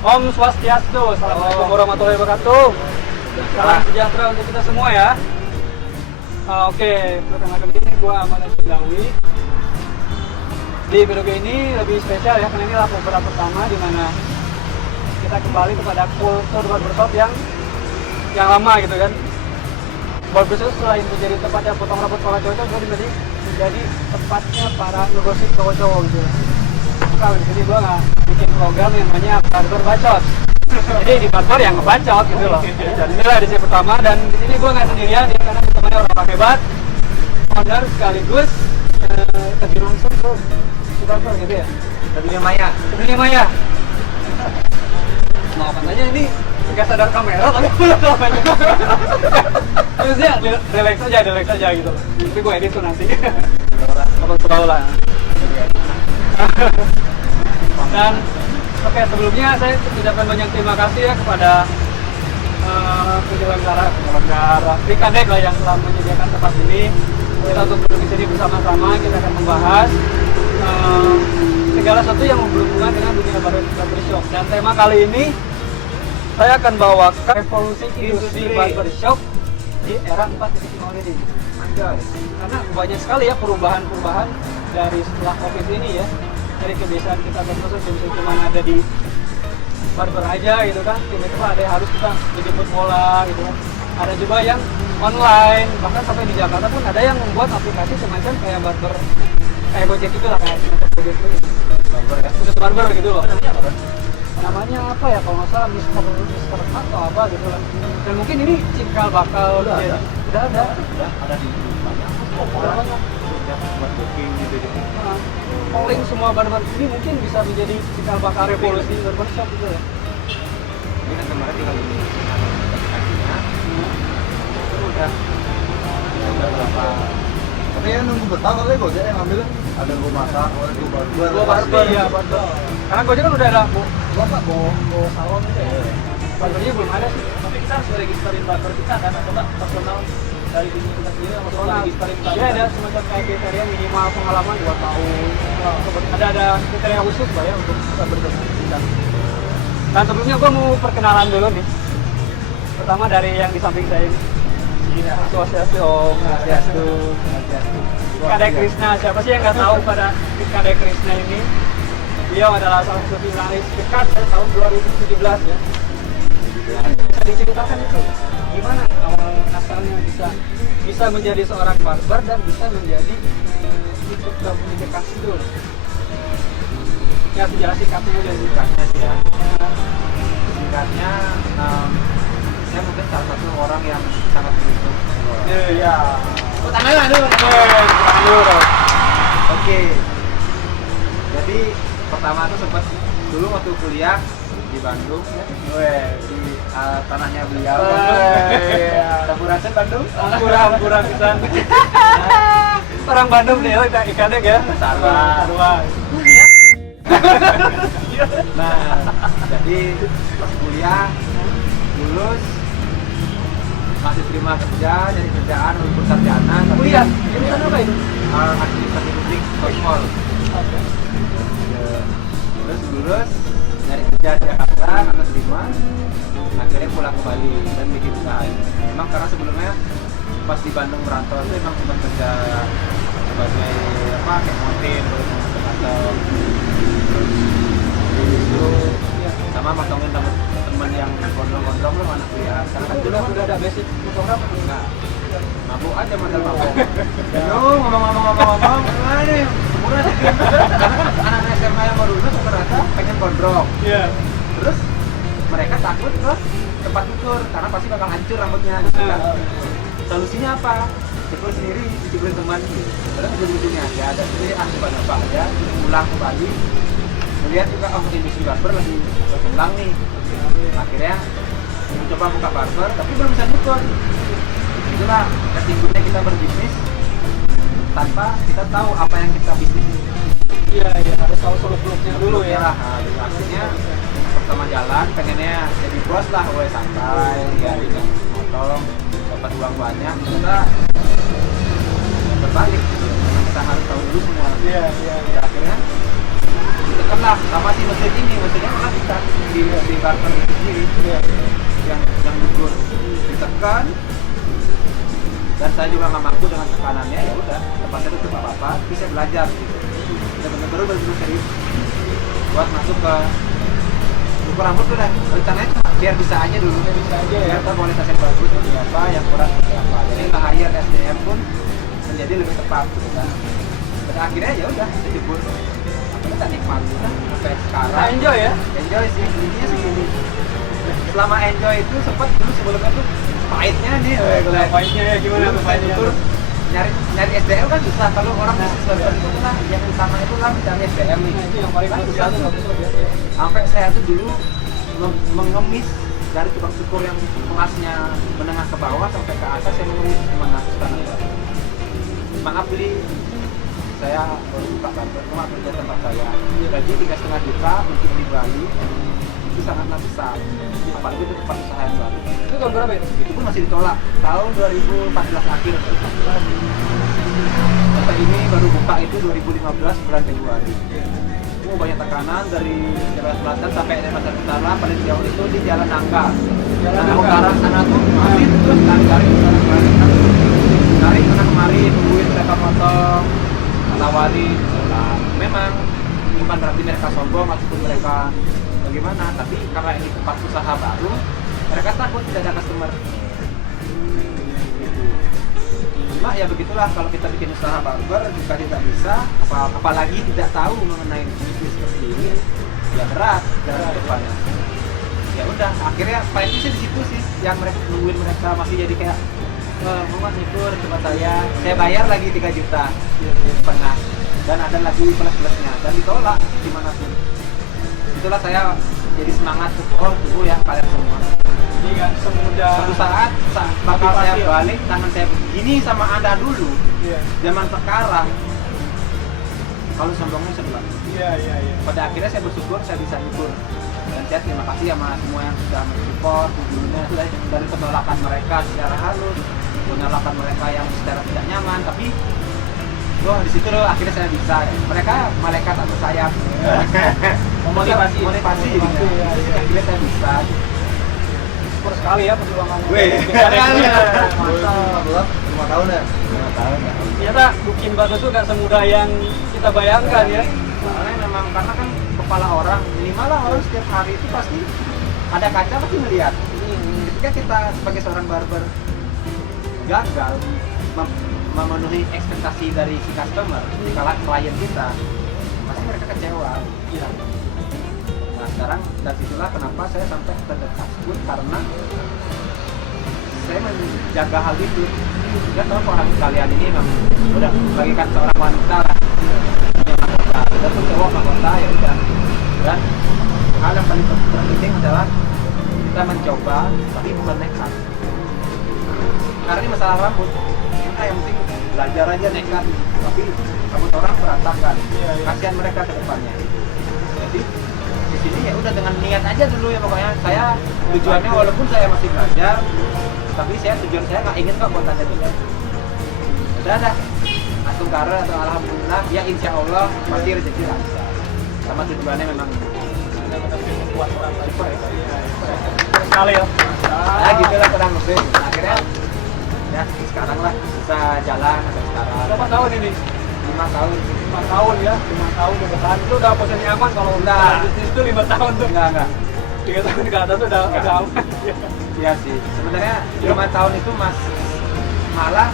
Om Swastiastu, Assalamualaikum warahmatullahi wabarakatuh. Salam sejahtera untuk kita semua ya. Oke, perkenalkan ini gue Ahmad Asyidawi. Di video ini lebih spesial ya, karena ini adalah pembukaan pertama di mana kita kembali kepada kultur barbershop yang lama gitu kan. Barbershop selain menjadi tempatnya potong rambut para cowok, gue menjadi tempatnya para negosiasi cowok-cowok gitu. Maka di sini gue nggak bikin program yang namanya barber bacot. Jadi di barber yang ngebacot gitu loh. Dan inilah edisi pertama, dan di sini gue nggak sendirian ya, karena ditemani orang hebat, owner sekaligus terjun langsung ke barber gitu ya. Dunia maya. Dunia maya. Mau apa aja ini nggak sadar kamera tapi terusnya relax aja gitu loh. Tapi gue edit tuh nanti. Abang tahu lah. Dan oke, sebelumnya saya ucapkan banyak terima kasih ya kepada penyelenggara Pikadek lah yang telah menyediakan tempat ini. Kita untuk duduk di sini bersama-sama, kita akan membahas segala sesuatu yang berhubungan dengan dunia barbershop. Dan tema kali ini saya akan bawakan revolusi industri barbershop di era 4.0 ini. Karena banyak sekali ya perubahan dari setelah COVID ini ya. Dari kebiasaan kita barbershop yang cuma ada di barber aja gitu kan, tiba-tiba ada yang harus kita dijemput bola gitu kan. Ada juga yang online, bahkan sampai di Jakarta pun ada yang membuat aplikasi semacam kayak barber, kayak Gojek gitu lah, kayak Gojek gitu. Barber ya, khusus barber gitu loh. Namanya apa ya, kalau nggak salah Mister atau apa gitu lah. Dan mungkin ini cikal bakal udah ada di banyak buat booking gitu. Calling semua barber ini mungkin bisa menjadi cikal bakal revolusi barbershop gitu ya. Ini kan kemarin tinggal ini kakinya. Udah berapa? Tapi ya nunggu betah kali Gojek yang ngambil. Ada gua masak, ada Gua barber ya, barber. Karena Gojek kan udah ada bawa salon gitu ya. Barbernya belum ada sih. Tapi kita harus registerin barber kita kan, coba personal dari diri kita sendiri sama personal registerin barber. Jadi ada semacam kayak kriteria minimal pengalaman 2 tahun. Ada kriteria khusus Pak ya untuk barber kita. Dan sebelumnya gua mau perkenalan dulu nih. Pertama dari yang di samping saya ini. Swastiastu, Om Swastiastu. Kadek Krishna, siapa sih yang nggak tahu pada Kadek Krishna ini? Beliau adalah salah satu finalis dekat tahun 2017 ya. Bisa diceritakan itu gimana awal asalnya bisa menjadi seorang barber dan bisa menjadi ikut gabung di dekat itu. Ya sejarah singkatnya aja Singkatnya sih ya. Singkatnya, saya mungkin salah satu orang yang sangat beruntung. Iya. Tangan dulu. Oke. Jadi pertama tuh sempat dulu waktu kuliah di Bandung ya. Di tanahnya beliau. Sampurasun Bandung. Kurang pisan. Orang Bandung nih, udah Ikadek ya. Sarwa. Nah, jadi pas kuliah lulus masih terima kerja, jadi kerjaan untuk sarjana. Kuliah, jurusan apa itu? Administrasi publik, Kosmol. Terus lulus, nyari kerja di Jakarta, karena terima. Akhirnya pulang ke Bali dan bikin usaha. Emang karena sebelumnya pas di Bandung merantau itu emang sempat kerja sebagai apa, kayak motif, terus kantor. Itu sama matongin teman yang gondrong-gondrong lu anak kuliah. Karena kan dulu Udah ada basic fotograf enggak? mabuk aja mantan mabuk. Ngomong-ngomong, gimana nih? Murah sih. Karena kan anak SMA yang baru lulus rata pengen gondrong. Iya. Terus mereka takut ke tempat cukur karena pasti bakal hancur rambutnya gitu kan. Solusinya apa? Cukur sendiri, dicukurin teman gitu. Terus ujung-ujungnya aja ada jadi coba-coba aja pulang ke Bali. Melihat juga industri barber lagi berkembang nih. Akhirnya mencoba buka barber tapi belum bisa nyukur. Itulah ketinggiannya kita berbisnis tanpa kita tahu apa yang kita bisnis. Iya, harus tahu seluk-beluknya dulu ya. Nah, akhirnya pertama jalan pengennya jadi bos lah, santai, ya motong, dapat uang banyak, kita berbalik. Kita harus tahu dulu semua. Iya. Akhirnya ditekan lah sama si mesinnya malah kita di barter itu sendiri yang gugur ditekan, dan saya juga nggak mampu dengan tekanannya, ya udah tempatnya tutup apa bisa belajar gitu. Bener-bener baru serius buat masuk ke cukur rambut tuh, dan rencananya cuma biar bisa aja dulu, biar tahu kualitas yang bagus seperti apa, yang kurang seperti apa, jadi nge-hire SDM pun menjadi lebih tepat gitu kan. Dan akhirnya ya udah cukur kita nikmati lah sampai sekarang. Enjoy ya? Enjoy sih, intinya sih gini. Selama enjoy itu sempat dulu sebelumnya tuh pahitnya nih, Pahitnya ya gimana tuh pahitnya? tuh nyari SDM kan susah. Kalau orang bisnis baru itu lah yang utama itu lah mencari SDM nih. Nah, itu yang paling susah tuh nggak bisa biasa ya. Sampai saya tuh dulu mengemis dari tukang cukur yang kelasnya menengah ke bawah sampai ke atas, saya mengemis kemana sekarang. Maaf beli, saya baru buka kantor, cuma kerja tempat saya. Gaji 3,5 juta untuk di Bali itu sangatlah besar. Apalagi itu tempat usaha yang baru. Itu tahun berapa itu? Itu pun masih ditolak tahun 2014 akhir. Sampai ini baru buka itu 2015 bulan Februari. Oh, banyak tekanan dari Jalan Selatan sampai Pasar Utara, paling jauh itu di Jalan Nangka. Jalan Utara sana tuh masih terus tarik sana kemari, tungguin mereka potong, tawarin. Nah, memang bukan berarti mereka sombong ataupun mereka bagaimana, tapi karena ini tempat usaha baru, mereka takut tidak ada customer. Cuma ya begitulah, kalau kita bikin usaha barber jika tidak bisa, apalagi tidak tahu mengenai bisnis seperti ini, ya berat jalan ke depannya. Ya udah, akhirnya paling sih di situ sih yang mereka nungguin, mereka masih jadi kayak Muhammad Nikur coba saya bayar lagi 3 juta pernah, dan ada lagi plus-plusnya, dan ditolak dimanapun. Itulah saya jadi semangat, tunggu ya kalian semua. Jadi nggak semudah. Suatu saat bakal saya balik tangan saya begini sama Anda dulu. Zaman sekarang kalau sombongnya sebelah. Iya. Pada akhirnya saya bersyukur saya bisa nyukur, dan saya terima kasih sama semua yang sudah mensupport, dulunya dari penolakan mereka secara halus, penolakan mereka yang secara tidak nyaman, tapi di situ loh akhirnya saya bisa. Mereka malaikat atau sayap motivasi ya. akhirnya saya bisa. Syukur sekali ya perjuangannya. Mantap. 5 tahun ya? 5 tahun ya. Ternyata bikin bakso itu nggak semudah yang kita bayangkan ya. Soalnya memang karena kan kepala orang, minimal lah orang setiap hari itu pasti ada kaca pasti melihat. Ketika kita sebagai seorang barber gagal memenuhi ekspektasi dari si customer, di kalangan klien kita, pasti mereka kecewa. Iya. Nah sekarang dari situlah kenapa saya sampai terdekat pun, karena saya menjaga hal itu. Saya tahu orang kalian ini memang udah bagikan seorang wanita lah, yang mahkota, dan pun cowok mahkota ya udah. Dan hal yang paling penting adalah kita mencoba, tapi bukan nekat. Karena ini masalah rambut, kita yang penting belajar aja nekat, tapi rambut orang berantakan. Kasihan mereka ke depannya. Jadi di sini ya udah dengan niat aja dulu ya, pokoknya saya tujuannya walaupun saya masih belajar, tapi tujuan saya nggak ingin kok buat ada dulu. Udah langsung karena atau alhamdulillah ya insya Allah pasti rezeki lancar. Sama tujuannya memang Benar-benar bisa buat orang lain. Sekali ya. nah gitu lah kurang lebih. Akhirnya ya sekarang lah bisa jalan sampai sekarang. Berapa tahun ini? 5 tahun. 5 tahun ya. 5 tahun udah bertahan. Itu udah posisi nyaman kalau udah bisnis itu 5 tahun tuh. Enggak 3 tahun ke atas tuh udah aman. iya sih sebenarnya 5 tahun itu malah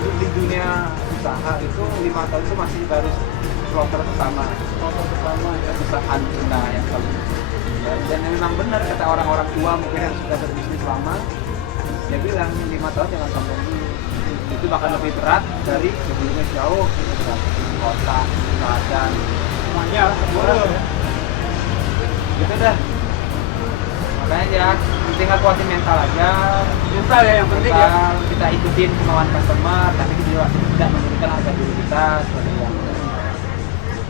untuk di dunia usaha itu 5 tahun itu masih baru kloter pertama ya, usahaan Cina yang paling ya, dan memang benar kata orang-orang tua mungkin yang sudah berbisnis lama, dia bilang 5 tahun jangan sombong dulu, itu bakal lebih berat dari sebelumnya jauh kota, keadaan Semuanya semua. gitu dah. Makanya ya tinggal kuatin mental aja, Mental ya yang penting ya. kita ikutin kemauan customer, tapi kita juga tidak memberikan harga diri kita seperti yang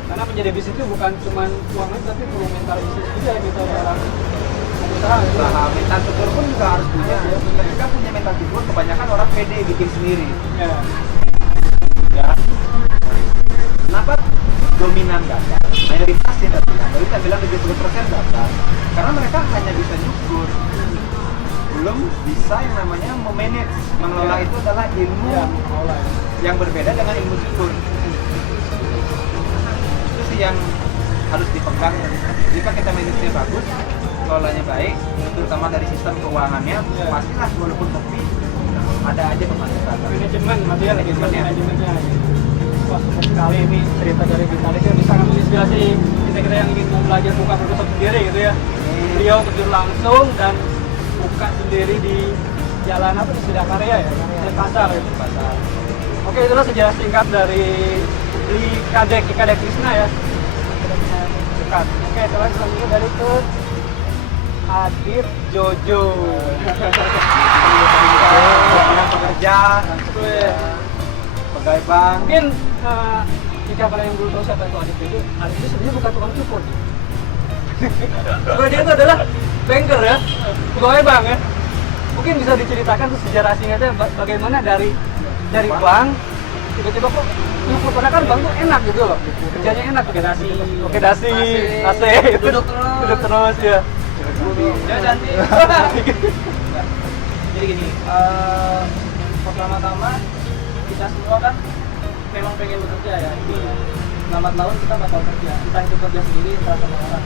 Karena menjadi bisnis itu bukan cuma uang aja, tapi perlu mental bisnis juga ya, mental dalam pengusaha. usaha. Mental cukur pun juga harus punya. Ketika punya mental cukur, kebanyakan orang pede bikin sendiri. Ya. Ya. Kenapa dominan gagal, mayoritas tidak bilang, mayoritas bilang 70% gagal, karena mereka hanya bisa nyukur, belum bisa yang namanya memanage, mengelola itu adalah ilmu yang berbeda dengan ilmu syukur. Itu sih yang harus dipegang. Jika kita manajernya bagus, kelolanya baik, terutama dari sistem keuangannya, pastilah walaupun kopi ada aja pemasukan. Manajemen, manajemennya. Wah, sekali ini cerita dari Vitalis yang bisa menginspirasi kita yang ingin mau belajar buka produk sendiri gitu ya. Beliau terjun langsung dan buka sendiri di jalan apa di Sidakarya ya, di pasar ya. Pasar. Oke, itulah sejarah singkat dari Kadek Krishna ya. Dekat. Oke, selanjutnya dari ke Adit Jojo. Yang pekerja, pegawai bank. Mungkin jika kalian belum tahu siapa itu Adit Jojo, Adit itu sebenarnya bukan tukang cukur. Sebenarnya dia itu adalah banker ya, pegawai bank ya. Mungkin bisa diceritakan tuh sejarah singkatnya bagaimana dari bank tiba-tiba kok nyukur, karena kan bank tuh enak gitu loh, kerjanya enak, pakai dasi, AC, duduk terus ya. Ya cantik. Jadi gini, pertama-tama kita semua kan memang pengen bekerja ya. Lambat laun kita bakal kerja, entah itu kerja sendiri, entah sama orang.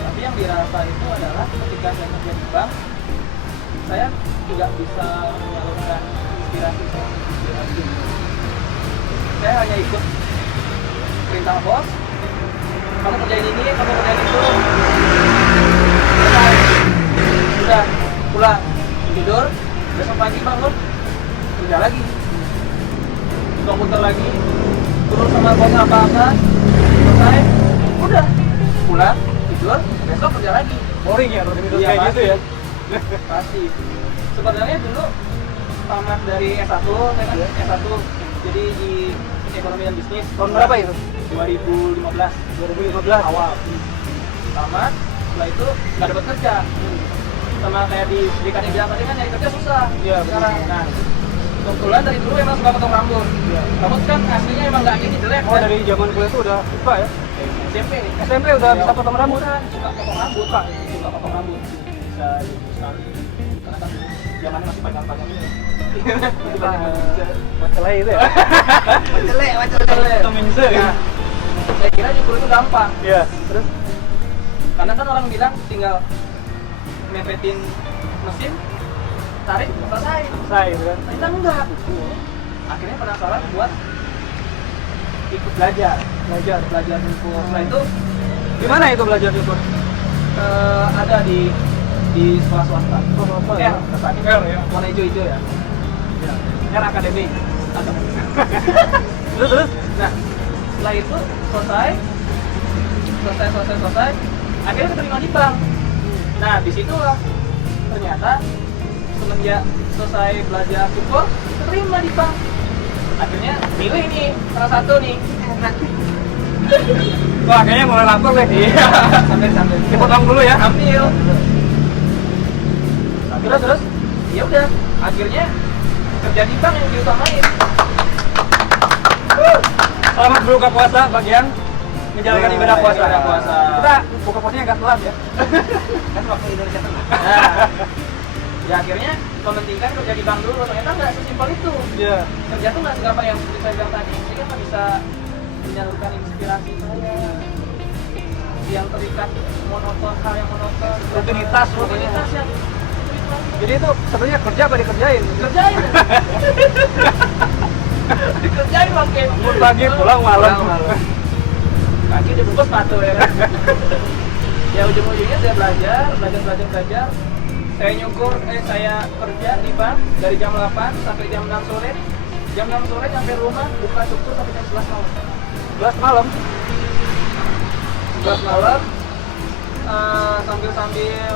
Tapi yang dirasa itu adalah ketika saya kerja di bank, saya tidak bisa menyalurkan inspirasi. Saya hanya ikut perintah bos, kamu kerjain ini, kamu kerjain itu, selesai, udah pulang, tidur, besok pagi bangun, kerja lagi, komputer lagi, turun sama bos apa-apa, selesai, udah pulang, tidur, besok kerja lagi. Boring ya rutinitas Iya, kayak gitu ya. Pasti. Sebenarnya dulu tamat dari S1, saya kan S1 jadi di ekonomi dan bisnis. Tahun berapa itu? 2015 awal. Tamat, setelah itu nggak dapat kerja. Sama kayak di Serikat India tadi kan nyari kerja susah. Iya, sekarang. Nah, kebetulan dari dulu emang suka potong rambut. Rambut kan aslinya emang nggak gini jelek. Oh, dari zaman kuliah tuh udah suka ya? SMP udah bisa potong rambut? Suka potong rambut, Pak. Suka potong rambut. Bisa sekali. Karena kan zamannya masih panjang-panjang ini. Macelai itu ya? Macele. Tomingse ya? Nah, saya kira nyukur itu gampang. Iya, terus? Karena kan orang bilang tinggal mepetin mesin, tarik, selesai. Selesai gitu kan? Ternyata enggak. Akhirnya penasaran buat ikut belajar nyukur. Setelah itu Gimana itu belajar cukur? ada di sekolah swasta. Ya, Ya, warna hijau-hijau ya. R Akademi. Terus? Nah, setelah itu selesai, akhirnya keterima di bank. Nah, disitulah ternyata semenjak selesai belajar cukur, keterima di bank. Akhirnya milih nih salah satu nih. Wah, kayaknya mulai lapar deh. Iya, sambil Dipotong dulu ya. ambil. Terus, ya udah, akhirnya kerja di bank yang diutamain. Selamat berbuka puasa bagi yang menjalankan ibadah puasa. Ibadah puasa. Kita buka puasanya agak telat ya. Kan waktu Indonesia Tengah. Nah, ya akhirnya mementingkan kerja di bank dulu. Ternyata nggak sesimpel itu. Iya. Kerja tuh nggak segampang yang seperti saya bilang tadi. Saya kan nggak bisa menyalurkan inspirasi saya yang terikat monoton, hal yang monoton, Rutinitas yang Jadi itu sebenarnya kerja apa dikerjain? dikerjain. Dikerjain pakai Bangun pagi, pulang malam. kaki udah bungkus sepatu ya kan. Ya ujung-ujungnya saya belajar. Saya nyukur, saya kerja di bank dari jam 8 sampai jam 6 sore. Jam 6 sore sampai rumah buka cukur sampai jam 11 malam. 11 malam. 11 malam sambil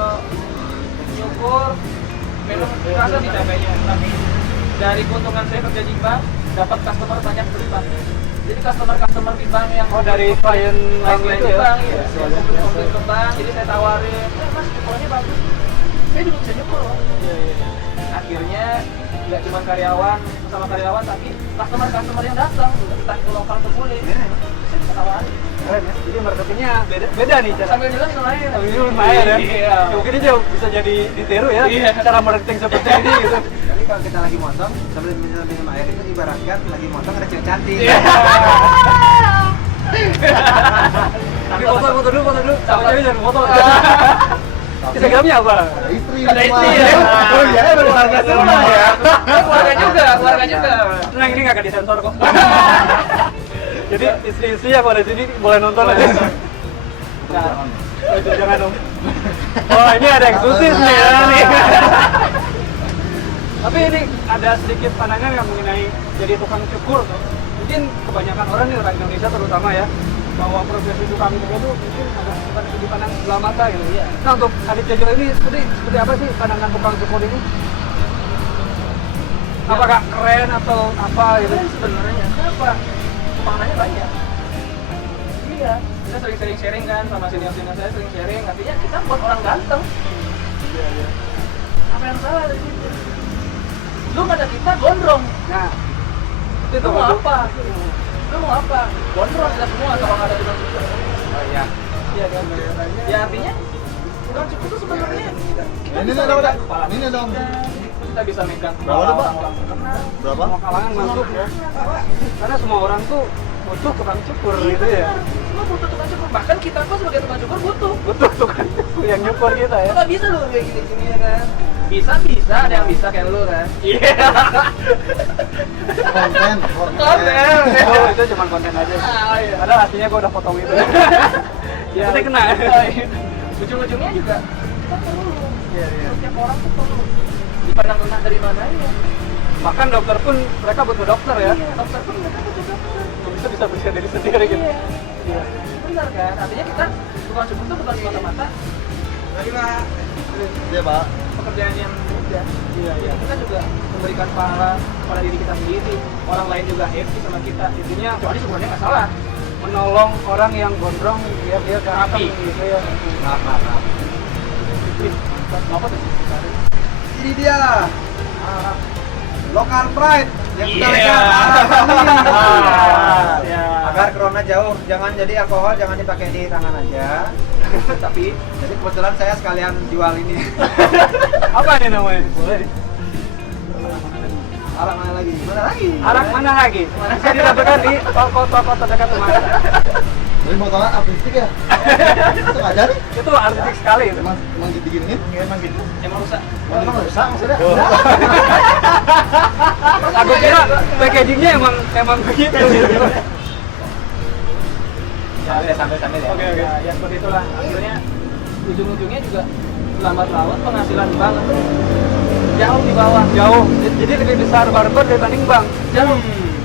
nyukur, memang terasa sih capeknya. Tapi dari keuntungan saya kerja di bank, dapat customer banyak dari bank. Jadi customer di bank yang Dari klien lain klien itu di ya? bank, ya. Komplit ke bank, jadi saya tawarin, mas cukurnya bagus. Saya juga bisa nyukur loh. Akhirnya nggak cuma karyawan sama karyawan, tapi customer yang datang, entah itu lokal atau boleh. Bisa tawarin. Keren ya. Jadi marketingnya beda nih cara. Sambil jalan lumayan. Sambil jalan lumayan ya. Iya. Mungkin aja bisa jadi ditiru ya. Iya. Cara marketing seperti ini gitu. Jadi kalau kita lagi motong sambil minum air itu ibaratkan lagi motong ada cewek cantik. Iya. Tapi foto dulu. Sama cewek jangan foto. Instagramnya apa? Ada istri. Ada istri ya. Oh iya, berkeluarga semua ya. Keluarga juga. Tenang, ini nggak akan disensor kok. Jadi istri-istri yang ada di sini boleh nonton aja. Nah, jangan dong. Oh, ini ada yang khusus nih ya nih. Tapi ini ada sedikit pandangan yang mengenai jadi tukang cukur. Mungkin kebanyakan orang nih, orang Indonesia terutama ya, bahwa profesi tukang cukur itu mungkin agak dipandang sebelah mata gitu. Iya. Nah, untuk Adit Jojo ini seperti apa sih pandangan tukang cukur ini? Apakah keren atau apa gitu? Sebenarnya kenapa? Pemandangannya banyak. Iya, kita sering sharing kan sama senior-senior saya, sering sharing. Artinya kita buat orang ganteng. Iya. Apa yang salah dari situ? Lu ada kita gondrong. Nah, itu mau apa? Lu mau apa? Gondrong kita semua kalau nggak ada tukang cukur. Oh iya. Iya kan? Ya artinya tukang cukur itu sebenarnya Ini dong. Ini dong. kita bisa megang Berapa tuh, Pak? orang terkenal. Berapa? Semua kalangan masuk ya. Karena semua orang tuh butuh tukang cukur gitu ya. Semua butuh tukang cukur. Bahkan kita pun sebagai tukang cukur butuh tukang cukur yang nyukur kita ya. Nggak bisa loh kayak gini ya kan. Bisa, ada yang bisa kayak lu kan. Iya. Konten. Oh, itu cuma konten aja. Iya. Padahal aslinya gua udah potong itu. Ya, tapi kena. Ujung-ujungnya juga kita perlu. Iya. Setiap orang tuh perlu dipandang rendah dari mana ya. Bahkan dokter pun mereka butuh dokter ya. Iya, dokter pun mereka butuh dokter. Itu bisa bersih diri sendiri gitu. Iya. Benar kan? Artinya kita tukang cukur tuh bukan semata-mata Iya, Pak. pekerjaan yang mudah. Iya. Kita juga memberikan pahala pada diri kita sendiri. Orang lain juga happy sama kita. Intinya, soalnya sebenarnya nggak salah menolong orang yang gondrong biar dia rapi gitu ya. Maaf. Apa tuh? Ini dia. Local pride yang kita Iya. lihat Iya. agar corona jauh, jangan jadi alkohol jangan dipakai di tangan aja. Tapi jadi kebetulan saya sekalian jual ini. Apa ini namanya? Boleh. Arak mana lagi? Arak mana lagi? Bisa didapatkan di toko-toko terdekat rumah Anda. Ini motornya artistik ya? Itu aja nih. Itu artistik sekali itu. Emang diginiin? Emang gitu. Emang rusak. Emang rusak maksudnya? Aku kira packagingnya emang begitu. Sampai ya. Oke. Ya seperti itulah. Akhirnya ujung-ujungnya juga lambat laun penghasilan bank itu jauh di bawah. Jauh. Jadi lebih besar barber dibanding bank. Jauh.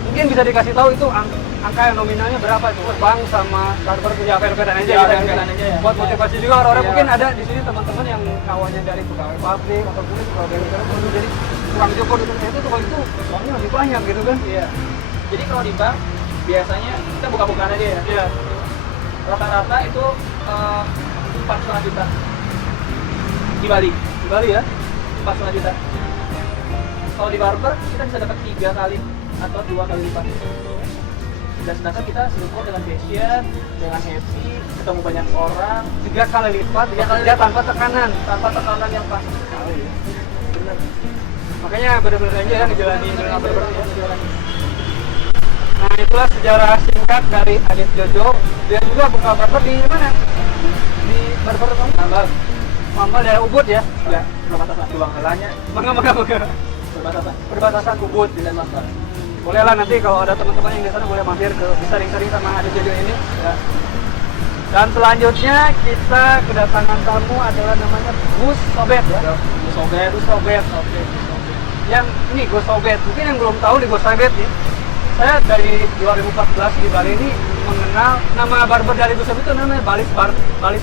Mungkin bisa dikasih tahu itu angka yang nominalnya berapa itu bank sama barber punya fair-fairan aja ya. Buat motivasi juga orang-orang mungkin ada di sini teman-teman yang kawannya dari pegawai pabrik atau mungkin pegawai negara jadi tukang cukur itu tukang itu uangnya lebih banyak gitu kan. Iya. Jadi kalau di bank biasanya kita buka-bukaan aja ya. Iya. Rata-rata itu 4,5 juta di Bali ya 4,5 juta. Kalau di barber kita bisa dapat 3 kali atau 2 kali lipat. Dan sedangkan kita support dengan passion, dengan happy, ketemu banyak orang 3 kali lipat, 3 kali lipat tanpa tekanan yang pasti sekali. Benar. Makanya benar-benar aja ya menjalani dengan barber ya. Nah itulah sejarah singkat dari Adit Jojo. Dia juga buka barber di mana? Di barber Mambal daerah Ubud ya? Ya, perbatasan. Tuang helanya Mangga. Perbatasan Ubud di Denpasar. Boleh lah nanti kalau ada teman-teman yang di sana boleh mampir ke sering-sering sama Adit Jojo ini. Ya. Dan selanjutnya kita kedatangan tamu adalah namanya Gus Sobet ya. Gus Sobet. Oke. Yang ini Gus Sobet. Mungkin yang belum tahu di Gus Sobet nih. Saya dari 2014 di Bali ini mengenal nama barber dari Gus Sobet itu namanya Balis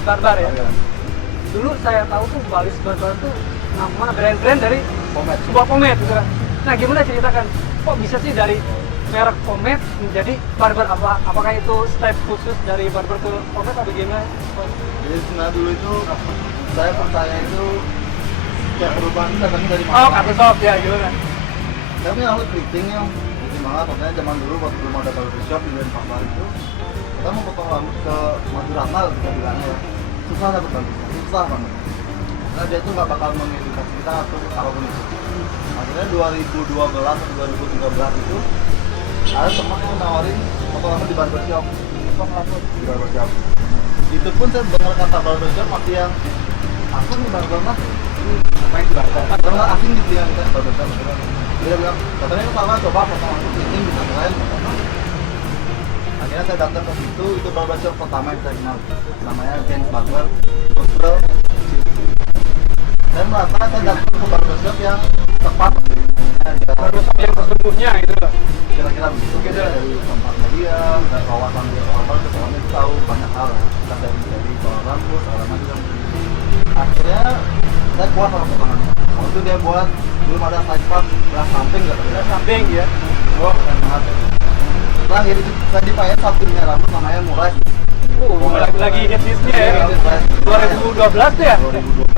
Barbar ya. Dulu saya tahu tuh Balis Barbar tuh nama brand dari sebuah pomade gitu kan. Nah gimana ceritakan? Kok bisa sih dari merek pomade menjadi barber apakah itu step khusus dari barber ke pomade atau gimana? Jadi sebenarnya dulu itu saya percaya itu setiap perubahan itu datangnya dari Oh, kata shop ya gimana? Saya punya rambut keriting yang keriting banget, makanya zaman dulu waktu belum ada barbershop di Denpasar itu kita mau potong rambut ke Maduratna kita bilangnya ya. Susah dapet barbershop, susah banget. Karena dia tuh nggak bakal mengedukasi kita atau apapun itu. Akhirnya 2012 atau 2013 itu ada teman yang nawarin potong rambut di barbershop. Potong rambut di barbershop. Itu pun saya dengar kata barbershop masih yang asing nih barber mas. Apa yang barber? Karena asing gitu yang kita barbershop. Dia bilang katanya itu sama coba potong rambut keriting bisa keren. Akhirnya saya datang ke situ, itu barbershop pertama yang saya kenal, namanya James Barber. Terus saya merasa saya datang ke barbershop yang tepat. Barbershop yang sesungguhnya gitu loh. Kira-kira begitu gitu dari tempatnya dia, dari kawasan dia orang ke soalnya itu tahu banyak hal ya. Kita dari soal rambut, soal macam. Akhirnya saya puas sama potongannya. Waktu itu dia buat belum ada side part belah samping nggak ada. Samping ya. Wah keren banget. Terakhir itu saya dipakai satu punya rambut namanya Murais. Lagi hit listnya ya. 2012 tuh ya. 2012.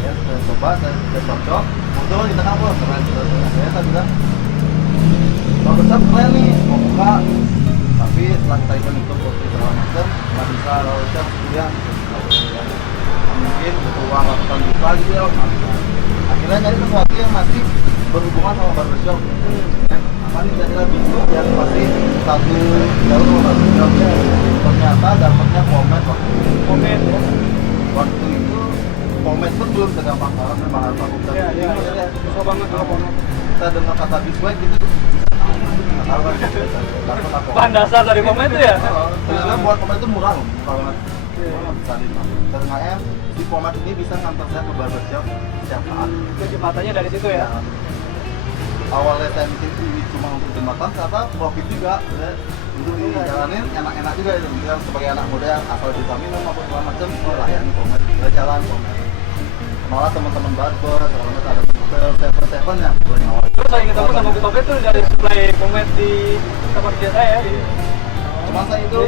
Ya, saya coba, saya cocok. Betul kita kan wah keren. Saya bilang, barbershop keren nih, mau buka. Tapi setelah kita event itu foto segala macam, nggak bisa barbershop kemudian. Mungkin butuh uang ratusan juta gitu ya. Akhirnya nyari sesuatu yang masih berhubungan sama barbershop. Apa nih kira-kira bisnis yang pasti satu jalur sama barbershop. Ternyata dapatnya pomade waktu itu. Pomade ya. Waktu itu pomade pun belum segampang banget memang harus aku bisa Iya. Susah banget kalau pomade. kita dengar kata biswag gitu nggak tahu kan dapat apa Bahan dasar dari pomade itu ya. ternyata buat pomade itu murah loh murah banget bisa dimakan ternyata si pomade ini bisa ngantar saya ke barbershop setiap saat Kecepatannya dari situ ya. awalnya saya bikin ini cuma untuk jembatan ternyata profit juga ya. Untuk dijalanin enak-enak juga itu bilang sebagai anak muda yang asal bisa minum apa segala macam oh layani pomade kita jalan pomade malah teman-teman barber kalau ada seven ya boleh ngawal Terus saya ketemu sama Bu Topet tuh dari supply pomade di tempat kerja saya di cuma saya itu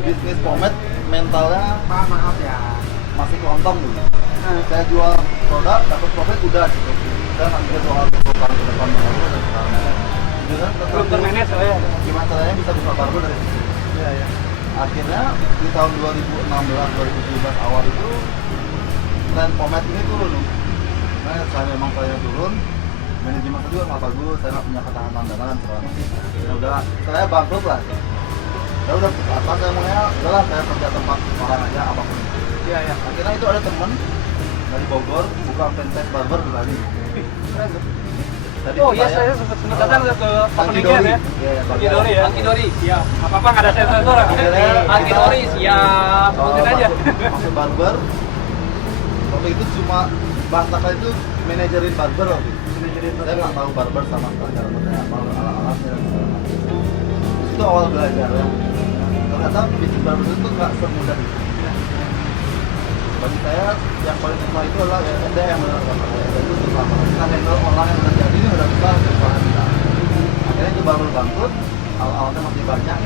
bisnis pomade mentalnya Maaf ya. masih kelontong dulu saya jual produk dapat profit udah gitu saya nanti soal kebutuhan ke depan baru dan sekarang itu kan belum termanage saya. gimana caranya bisa buka barber dari situ Iya. akhirnya di tahun 2016 2017 awal itu tren pomade ini turun nah saya memang saya turun manajemen saya juga nggak bagus saya nggak punya ketahanan danaan segala macam ya udah saya bangkrut lah ya udah apa saya mulai udahlah saya kerja tempat orang aja apapun Iya. akhirnya itu ada temen dari Bogor buka franchise barber dulu lagi Keren tuh. tadi Oh iya saya sempat datang ke openingnya ya. Akidori ya. Akidori. Iya. Apa-apa nggak ada sensor. Akidori siap. Sebutin aja. masuk barber waktu itu cuma bahasa saya itu manajerin barber waktu itu saya nggak tahu barber sama sekali cara bertanya apa alat-alatnya dan segala macam itu awal belajar ya ternyata bisnis barber itu nggak semudah itu bagi saya yang paling susah itu adalah SDM itu susah banget kita handle orang yang udah jadi ini udah susah kita akhirnya itu barber bangkrut alat-alatnya masih banyak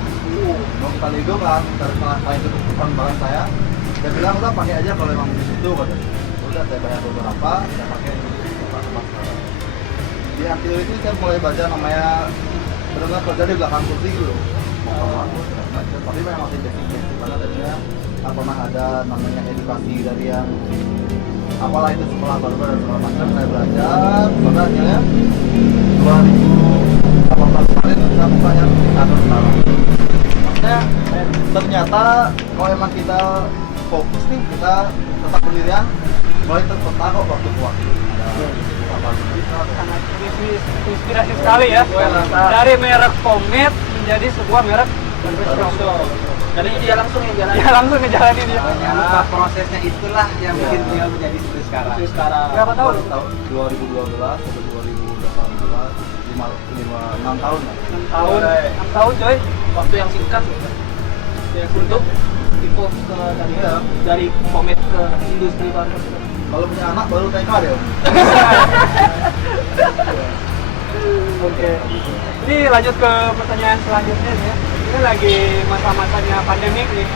mau kita lego kan dari lain itu bukan barang saya bilang udah pakai aja kalau emang itu katanya udah saya bayar beberapa saya pakai tempat sekarang di akhir itu saya mulai belajar namanya benar-benar kerja di belakang kursi gitu loh tapi memang masih basic karena tadinya pernah ada namanya edukasi dari yang apalah itu sekolah barber dan segala macam saya belajar pada akhirnya 2018 kemarin saya buka yang kantor sekarang maksudnya ternyata kalau emang kita fokus nih kita tetap pendirian mulai terpeta kok waktu ke waktu ada Sangat inspirasi sekali ya. Dari merek pomade menjadi sebuah merek barbershop. Jadi dia langsung yang jalan. Ya langsung ngejalanin dia. Ternyata prosesnya itulah yang bikin dia menjadi seperti sekarang. Berapa tahun? tahun 2012 sampai 2018 6 tahun lah 6 tahun. 6 tahun coy. Waktu yang singkat ya untuk info ke dari pomade ke industri barber. kalau punya anak baru TK deh Om. Oke. Ini lanjut ke pertanyaan selanjutnya nih ya. Ini lagi masa-masanya pandemik nih.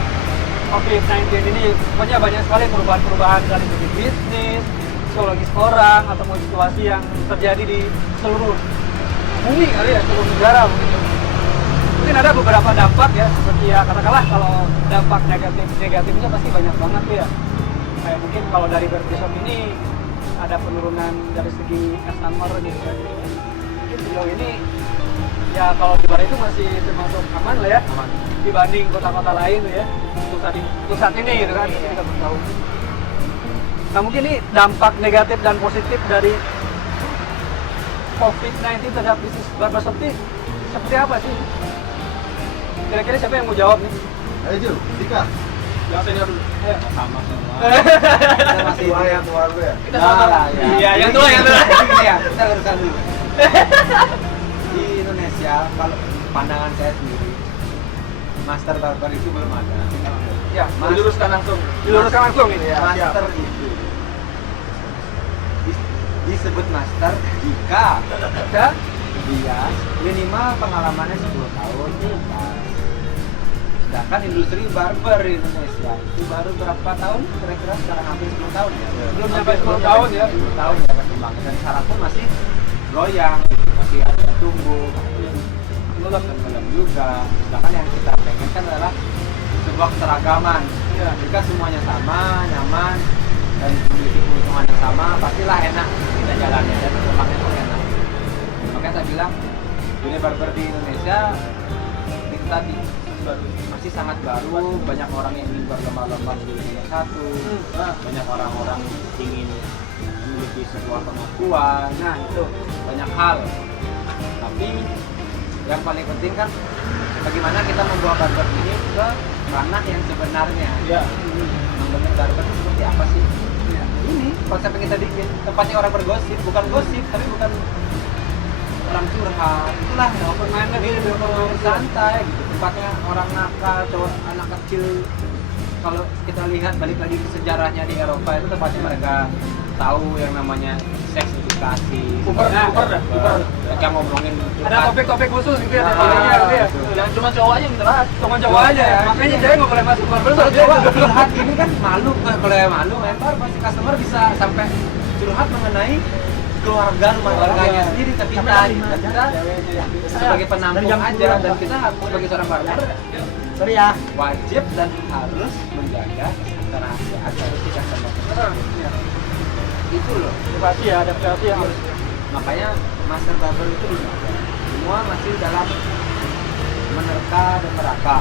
COVID-19 ini pokoknya banyak sekali perubahan-perubahan dari segi bisnis, psikologis orang atau mau situasi yang terjadi di seluruh bumi kali ya, seluruh negara mungkin ada beberapa dampak ya, seperti ya katakanlah kalau dampak negatifnya pasti banyak banget ya. Kayak mungkin kalau dari barbershop ini ada penurunan dari segi customer gitu kan. Mungkin sejauh ini ya kalau di Bali itu masih termasuk aman lah ya, Aman. dibanding kota-kota lain tuh ya untuk saat ini gitu kan, kita belum tahu. Nah mungkin ini dampak negatif dan positif dari COVID-19 terhadap bisnis barbershop ini seperti apa sih? Kira-kira siapa yang mau jawab nih? Ayo Ju, Dika. Yang senior dulu. Sama semua. Kita masih Tua yang tua dulu ya. Kita sama. Iya, yang tua yang tua. Iya, kita urusan dulu. Di Indonesia, kalau pandangan saya sendiri, master barber itu belum ada. Ya, diluruskan langsung. Diluruskan langsung ini ya. Master itu disebut master jika Ya. dia minimal pengalamannya 10 tahun. Sedangkan industri barber di Indonesia itu baru berapa tahun? Kira-kira sekarang hampir 10 tahun ya. Belum sampai 10 tahun ya. 10 tahun ya perkembangan, dan sekarang pun masih goyang, masih ada tumbuh, tenggelam juga. Sedangkan yang kita pengen kan adalah sebuah keseragaman. Iya. Jika semuanya sama, nyaman, dan memiliki keuntungan yang sama, pastilah enak kita jalannya dan berkembangnya pun enak. Makanya saya bilang dunia barber di Indonesia itu tadi masih sangat baru, banyak orang yang ingin berlomba-lomba menjadi nomor satu, banyak orang-orang ingin memiliki sebuah pengakuan, Nah, itu. banyak hal. Tapi yang paling penting kan bagaimana kita membawa barber ini ke ranah yang sebenarnya. Ya. Membentuk barber itu seperti apa sih? Ya. Ini konsep yang kita bikin, tempatnya orang bergosip, bukan gosip, tapi bukan orang curhat. Itulah ya, open minded gitu, santai gitu. Tempatnya orang nakal, cowok anak kecil. Kalau kita lihat balik lagi ke sejarahnya di Eropa, itu tempatnya mereka tahu yang namanya seks edukasi. Cooper dah. Mereka ngomongin Ada topik-topik khusus gitu ya, Nah, topiknya gitu ya. betul. Jangan cuma cowok aja gitu lah. Cuma cowok aja ya. Makanya cewek nggak boleh masuk barbershop. Coba curhat ini kan malu, kalau yang malu lempar pasti customer bisa sampai curhat mengenai keluarga rumah tangganya sendiri ke kita. Dan kita sebagai penampung aja, dan kita sebagai seorang barber wajib dan harus menjaga kerahasiaan dari si customer. Itu loh. Adaptasi ya, adaptasi yang harus. Makanya master barber itu dimana? Semua masih dalam menerka dan meraka.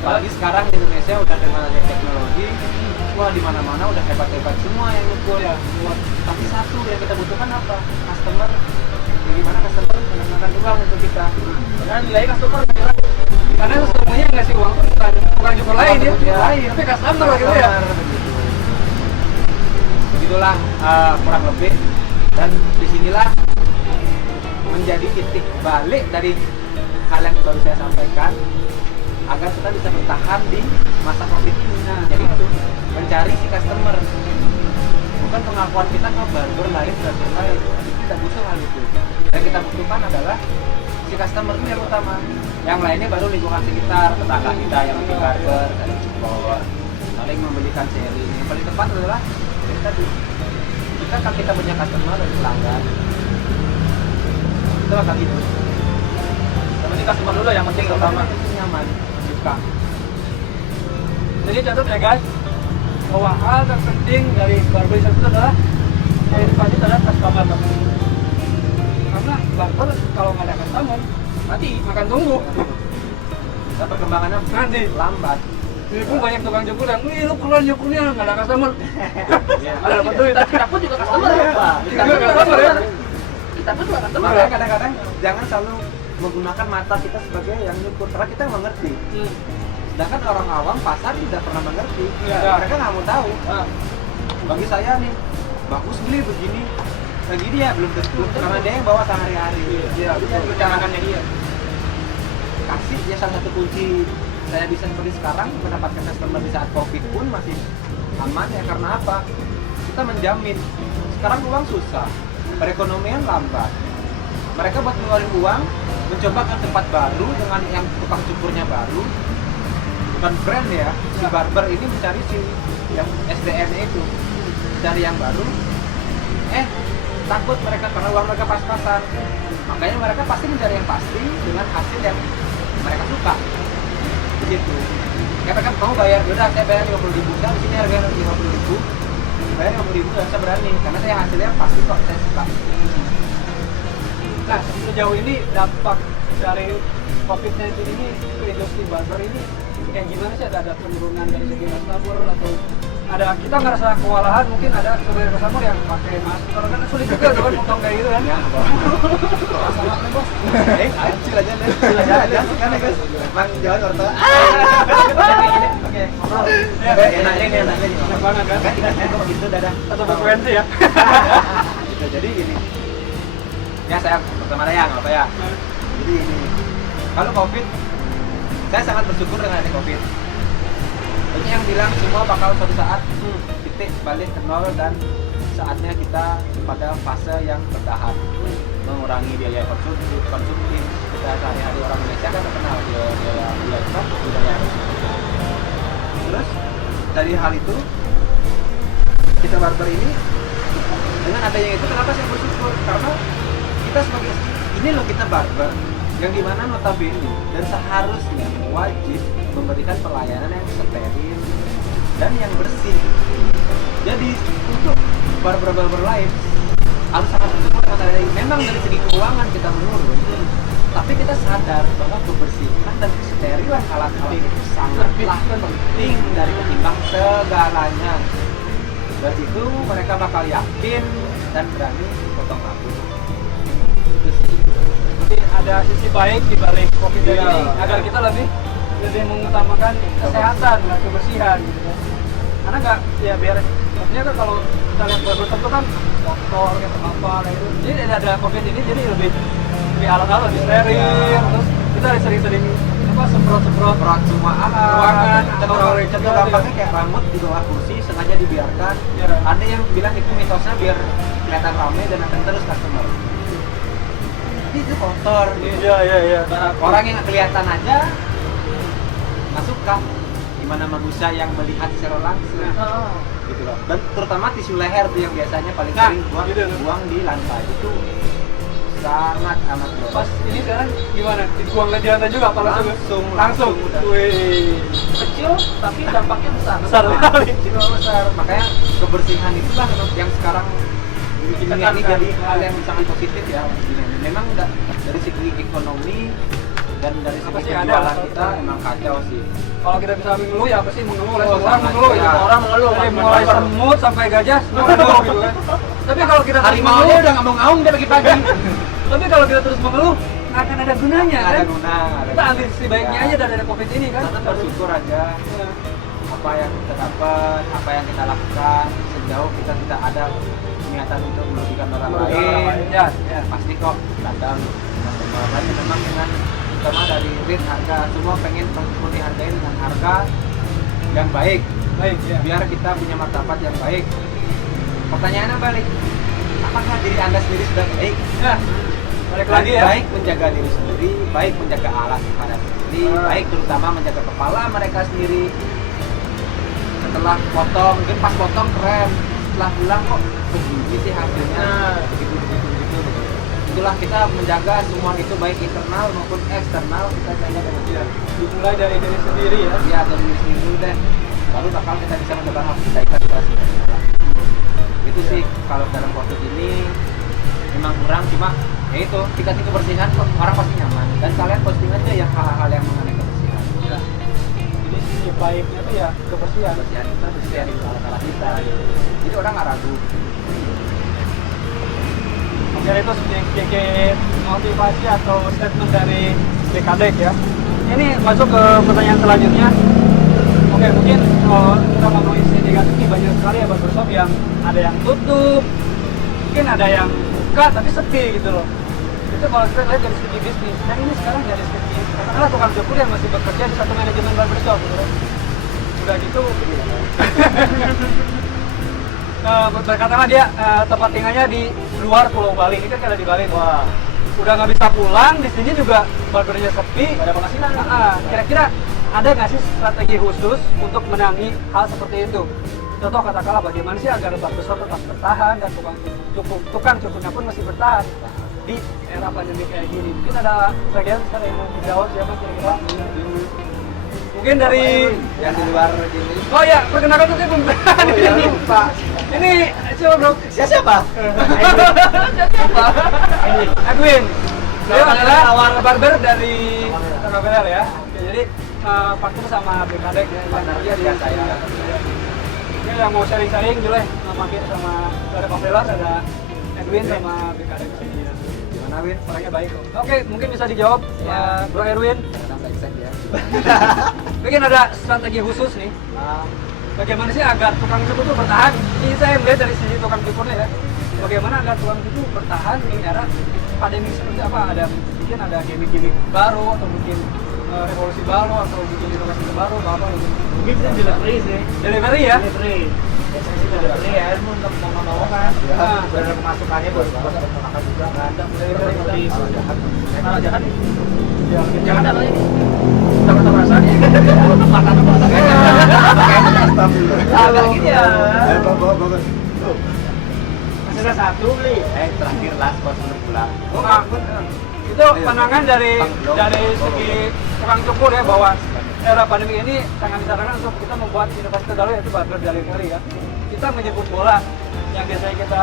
Apalagi sekarang di Indonesia udah dengan adanya teknologi, wah di mana-mana udah hebat-hebat semua yang nyukur ya. Tapi satu yang kita butuhkan apa? Customer. Bagaimana customer mengenakan uang untuk kita? Dan nilai customer karena semuanya ngasih uang tuh bukan cukur lain ya. Tapi customer gitu ya. Begitulah kurang lebih, dan disinilah menjadi titik balik dari hal yang baru saya sampaikan agar kita bisa bertahan di masa COVID ini. Nah, jadi itu mencari si customer, bukan pengakuan kita ke barber lain, kita butuh hal itu. Yang kita butuhkan adalah si customer itu yang utama. Yang lainnya baru lingkungan sekitar, tetangga kita yang lagi barber, saling support, saling membelikan sharing. Yang paling tepat adalah yang tadi, kita punya customer dan pelanggan, itu akan hidup. Yang penting customer dulu yang penting utama. Itu nyaman, suka. Jadi catat ya guys, bahwa hal terpenting dari barbershop itu adalah edukasi terhadap customer. Karena barber kalau nggak ada customer, mati makan tunggu. Dan perkembangannya Nanti. lambat. Jadi pun banyak tukang cukur yang, wih lu keluar cukurnya nggak ada customer. Ada dapat duit, tapi kita pun juga customer ya. Kita juga customer ya. Kita pun juga customer ya. Makanya kadang-kadang jangan selalu menggunakan mata kita sebagai yang nyukur, karena kita mengerti. Sedangkan orang awam pasar tidak pernah mengerti. Iya. Mereka nggak mau tahu. Bagi saya nih, bagus beli begini. Lagi dia belum tentu, karena dia yang bawa sehari-hari. Iya, betul. Kecanangannya dia. Kasih dia salah satu kunci saya bisa seperti sekarang mendapatkan customer di saat COVID pun masih aman ya. Karena apa? Kita menjamin. Sekarang uang susah, perekonomian lambat. Mereka buat ngeluarin uang, mencoba ke tempat baru dengan yang tukang cukurnya baru, bukan brand ya. Si barber ini mencari si yang SDM itu, cari yang baru, takut mereka karena uang mereka pas-pasan. Makanya mereka pasti mencari yang pasti dengan hasil yang mereka suka. Begitu. Kayak mereka mau bayar, udah saya bayar 50.000, saya di sini harganya 50.000. Bayar 50.000 saya berani karena saya hasilnya pasti kok saya suka. Nah, sejauh ini dampak dari COVID-19 ini ke industri barber ini kayak gimana sih? Ada penurunan dari segi customer atau ada kita ngerasa kewalahan, mungkin ada customer yang pakai masker kan sulit juga tuh kan potong kayak gitu kan? Ya, sama nih bos. Kecil aja nih. Kecil aja kan guys. Emang jangan orto. Oke, ngobrol. Enaknya Enak banget kan? Itu dadah. Atau frekuensi ya? Gitu, jadi gini. Ya saya pertama yang apa ya? Jadi ini. Kalau COVID, saya sangat bersyukur dengan ada COVID. Banyak yang bilang semua bakal suatu saat titik balik ke nol dan saatnya kita pada fase yang bertahan, mengurangi biaya konsumsi kita sehari-hari. Orang Indonesia kan terkenal budaya. Terus dari hal itu kita barber ini dengan adanya itu kenapa saya bersyukur karena kita sebagai ini loh kita barber yang dimana notabene dan seharusnya wajib memberikan pelayanan yang steril dan yang bersih. Jadi untuk barber-barber lain harus sangat bersyukur dengan adanya ini. Memang dari segi keuangan kita menurun, tapi kita sadar bahwa kebersihan dan kesterilan alat-alat itu sangatlah penting dari ketimbang segalanya. Dan itu mereka bakal yakin dan berani potong rambut. Itu sih. Jadi ada sisi baik di balik COVID ini Iya. agar kita lebih mengutamakan kesehatan dan kebersihan gitu kan. Karena nggak ya biar maksudnya kan kalau kita lihat barber itu kan kotor kayak apa kayak gitu. Jadi ada COVID ini jadi lebih alat-alat lebih steril, terus kita sering-sering apa semprot Semua alat, ruangan contoh gampangnya kayak rambut di bawah kursi sengaja dibiarkan. Ya. Ada yang bilang itu mitosnya biar kelihatan ramai dan akan terus customer. Itu kotor. Iya. Orang yang kelihatan aja nggak suka. Gimana manusia yang melihat secara langsung. Gitu loh. Dan terutama tisu leher tuh yang biasanya paling Nah, sering gitu. buang di lantai itu sangat amat Pas ini sekarang gimana? Dibuang ke lantai juga apa langsung? udah. Wih, Kecil tapi dampaknya besar. besar sekali. Kecil besar. Makanya kebersihan itulah yang sekarang ini jadi hal yang sangat positif ya. Memang dari segi ekonomi dan dari Apa segi sih, ada penjualan apa? kita emang kacau sih. Kalau kita bisa mengeluh ya apa sih mengeluh, Oh, orang sangat, mengeluh, ya. semua orang mengeluh, dari mulai semut sampai gajah semua mengeluh gitu kan. Tapi kalau kita terus Harimau mengeluh, udah nggak mau ngaung dia pagi-pagi. tapi kalau kita terus mengeluh nggak akan ada gunanya Nggak ada kan. guna. Kita ambil sisi baiknya aja dari COVID ini kan. Sangat bersyukur aja Ya. apa yang kita dapat, apa yang kita lakukan sejauh kita tidak ada niatan untuk merugikan orang lain. Ya. Pasti kok kadang makanya memang dengan terutama dari rate harga semua pengen dihargai dengan harga yang baik Baik ya. biar kita punya martabat yang baik. Pertanyaannya balik, apakah diri anda sendiri sudah baik? Ya. Balik lagi ya. Baik menjaga diri sendiri, baik menjaga alat anda sendiri, baik terutama menjaga kepala mereka sendiri. Setelah potong, mungkin pas potong keren, setelah pulang kok begini sih hasilnya. Gitu. Itulah kita menjaga semua itu baik internal maupun eksternal kita jaga dengan dia. Dimulai dari diri sendiri ya. Ya dari diri sendiri dulu deh. Baru bakal kita bisa mencoba hal kebaikan situasi. Itu sih kalau dalam COVID ini memang kurang cuma ya itu tingkat kebersihan orang pasti nyaman dan kalian posting aja yang hal-hal yang mengenai kebersihan. Ya. Jadi sisi baiknya tuh ya kebersihan. Kebersihan kita bersihan di alat kita. Jadi orang nggak ragu. Oke, itu sedikit motivasi atau statement dari Dekadek ya. Ini masuk ke pertanyaan selanjutnya. Oke, mungkin kalau kita ngomongin sisi negatif ini banyak sekali ya barbershop yang ada yang tutup, mungkin ada yang buka tapi sepi gitu loh. Itu kalau kita lihat dari segi bisnis. Dan ini sekarang dari segi katakanlah tukang cukur yang masih bekerja di satu manajemen barbershop gitu kan. Udah gitu katakanlah dia tempat tinggalnya di luar Pulau Bali, ini kan ada di Bali. Wah, udah nggak bisa pulang, di sini juga barbernya sepi, nggak ada penghasilan. Kira-kira ada nggak sih strategi khusus untuk menangani hal seperti itu? contoh katakanlah bagaimana sih agar barbershop tetap bertahan dan tukang cukurnya pun masih bertahan di era pandemi kayak gini. Mungkin ada bagian ada yang mau dijawab siapa kira-kira? Mungkin dari yang di luar gini. oh ya, perkenalkan tuh saya belum lupa. ini coba bro, Siapa? siapa? Edwin. Dia adalah barber dari Tengah ya. Oke, jadi partner sama BKD ya, yang kerja di saya. Ini yang mau sharing-sharing boleh mampir sama dari Pavelar ada Edwin sama BKD. Gimana Win? Orangnya baik kok. Oke, mungkin bisa dijawab ya Bro Erwin. Ya. Mungkin ada strategi khusus nih. Bagaimana sih agar tukang cukur itu bertahan? Ini saya melihat dari sisi tukang cukurnya ya. Bagaimana agar tukang cukur bertahan di era pandemi seperti apa? Ada mungkin ada gimmick-gimmick baru atau mungkin revolusi baru atau mungkin inovasi baru atau apa gitu. Mungkin bisa delivery sih. Delivery ya? Delivery. Biasanya sih delivery ya, ilmu untuk mau kan. Ah. Benar pemasukannya buat makan juga kan. Delivery Lebih Malah jahat nih. Ya, jangan ada ini. Sama-sama rasanya. Makanan Halo. ya. Bagus. Masih ada satu beli. Terakhir last pas sebelum pulang. Oh, itu pandangan dari segi tukang cukur ya bahwa era pandemi ini sangat disarankan untuk kita membuat inovasi terbaru yaitu barber delivery ya. Kita menjemput bola yang biasanya kita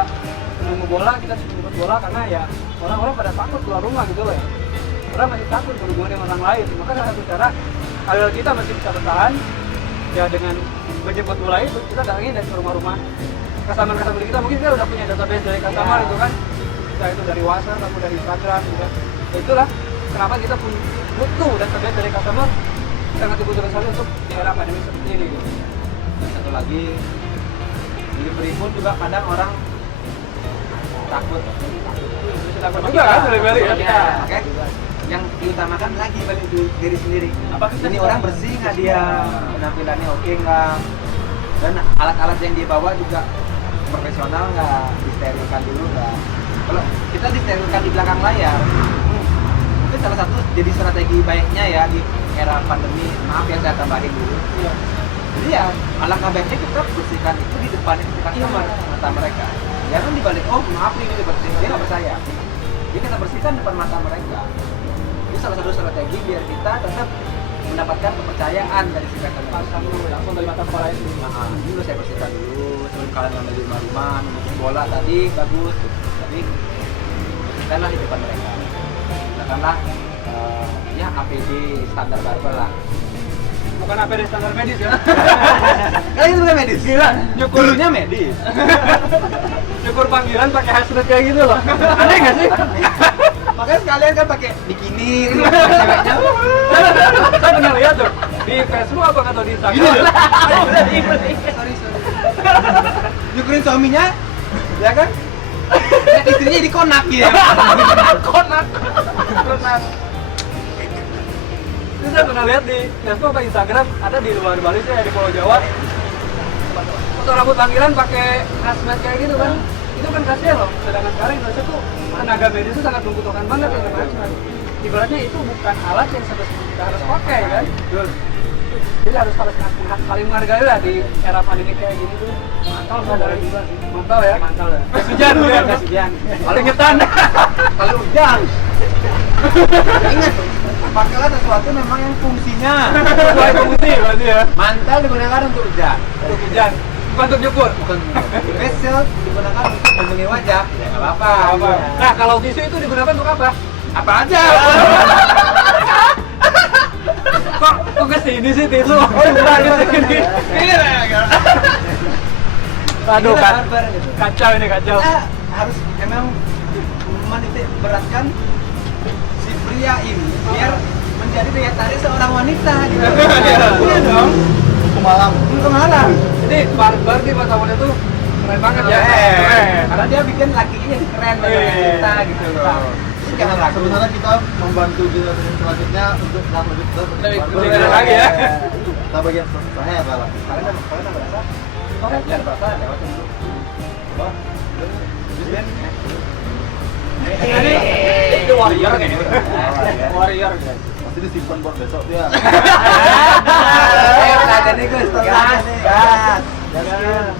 menunggu bola, kita menjemput bola karena ya orang-orang pada takut keluar rumah gitu loh ya. Orang masih takut berhubungan dengan orang lain. Maka salah satu cara agar kita masih bisa bertahan ya dengan menjemput bola itu kita datangin dari rumah-rumah customer kita. Mungkin kita udah punya database dari customer itu kan, entah itu dari WhatsApp atau dari Instagram gitu. Ya itulah kenapa kita butuh database dari customer, sangat dibutuhkan sekali untuk di era pandemi seperti ini gitu. Dan satu lagi, delivery pun juga kadang orang takut. Takut juga kan delivery ya? Ya, makanya yang diutamakan lagi balik diri sendiri. Apa kita Ini orang bersih nggak dia, penampilannya oke nggak, dan alat-alat yang dia bawa juga profesional nggak, disterilkan dulu nggak. Kalau kita disterilkan di belakang layar, mungkin salah satu jadi strategi baiknya ya di era pandemi. Maaf ya saya tambahin dulu. Iya. Jadi ya alangkah baiknya kita bersihkan itu di depan customer, mata mereka. Jangan dibalik, oh maaf nih ini dibersihin, dia nggak percaya. Jadi kita bersihkan depan mata mereka. Ini salah satu strategi biar kita tetap mendapatkan kepercayaan dari si customer. Pasang dulu langsung dari mata kepala itu. Nah, dulu saya bersihkan dulu sebelum kalian ngambil di rumah-rumah, menutup bola tadi bagus. Tapi bersihkanlah di depan mereka. Gunakanlah ya APD standar barber lah. Bukan APD standar medis ya? Kalian itu bukan medis? Gila, Dulunya medis. Syukur panggilan pakai hazmat kayak gitu loh. Aneh nggak sih? Makanya sekalian kan pakai bikini gitu, ceweknya. Saya pernah lihat tuh di Facebook apa atau di Instagram. Sorry. Nyukurin suaminya, ya kan? Ya, istrinya di konak gitu. Konak. Terus saya pernah lihat di Facebook atau Instagram ada di luar Bali sih, di Pulau Jawa. Foto rambut panggilan pakai hazmat kayak gitu kan. Itu kan kasihan loh. Sedangkan sekarang Indonesia tuh tenaga medis itu sangat membutuhkan banget ya hazmat. Ibaratnya itu bukan alat yang kita harus pakai kan. Jadi harus saling menghargai lah di era pandemi kayak gini tuh. Mantap ya. Mantap ya. Gas hujan ya. Gas hujan. Keringetan. Kalau hujan. Ingat, pakailah sesuatu memang yang fungsinya. Sesuai fungsi berarti ya. Mantel digunakan untuk hujan. Untuk hujan. Bukan untuk nyukur. Bukan facial digunakan untuk melindungi wajah. Ya nggak apa-apa. Nah kalau tisu itu digunakan untuk apa? Apa aja. Kok kesini sih tisu? Oh bukan kesini. Aduh Ini kan. barber, gitu. Kacau ini kacau. Kita harus emang menitik beratkan si pria ini biar menjadi daya tarik seorang wanita gitu. Iya dong. Malam. Untuk malam. Jadi barber di mata wanita tuh keren banget ya. Karena dia bikin lakinya jadi keren bagi kita gitu loh. Jadi jangan ragu. Sebenarnya kita membantu generasi selanjutnya untuk lebih Lebih keren lagi ya. Kita bagian saya salah. Kalian ada berasa? Jangan berasa lewat dulu. Oh. Terus Ini warrior kayaknya. Warrior guys. Pasti disimpan buat besok dia. Ayo ada nih Gus. Gas. Ya.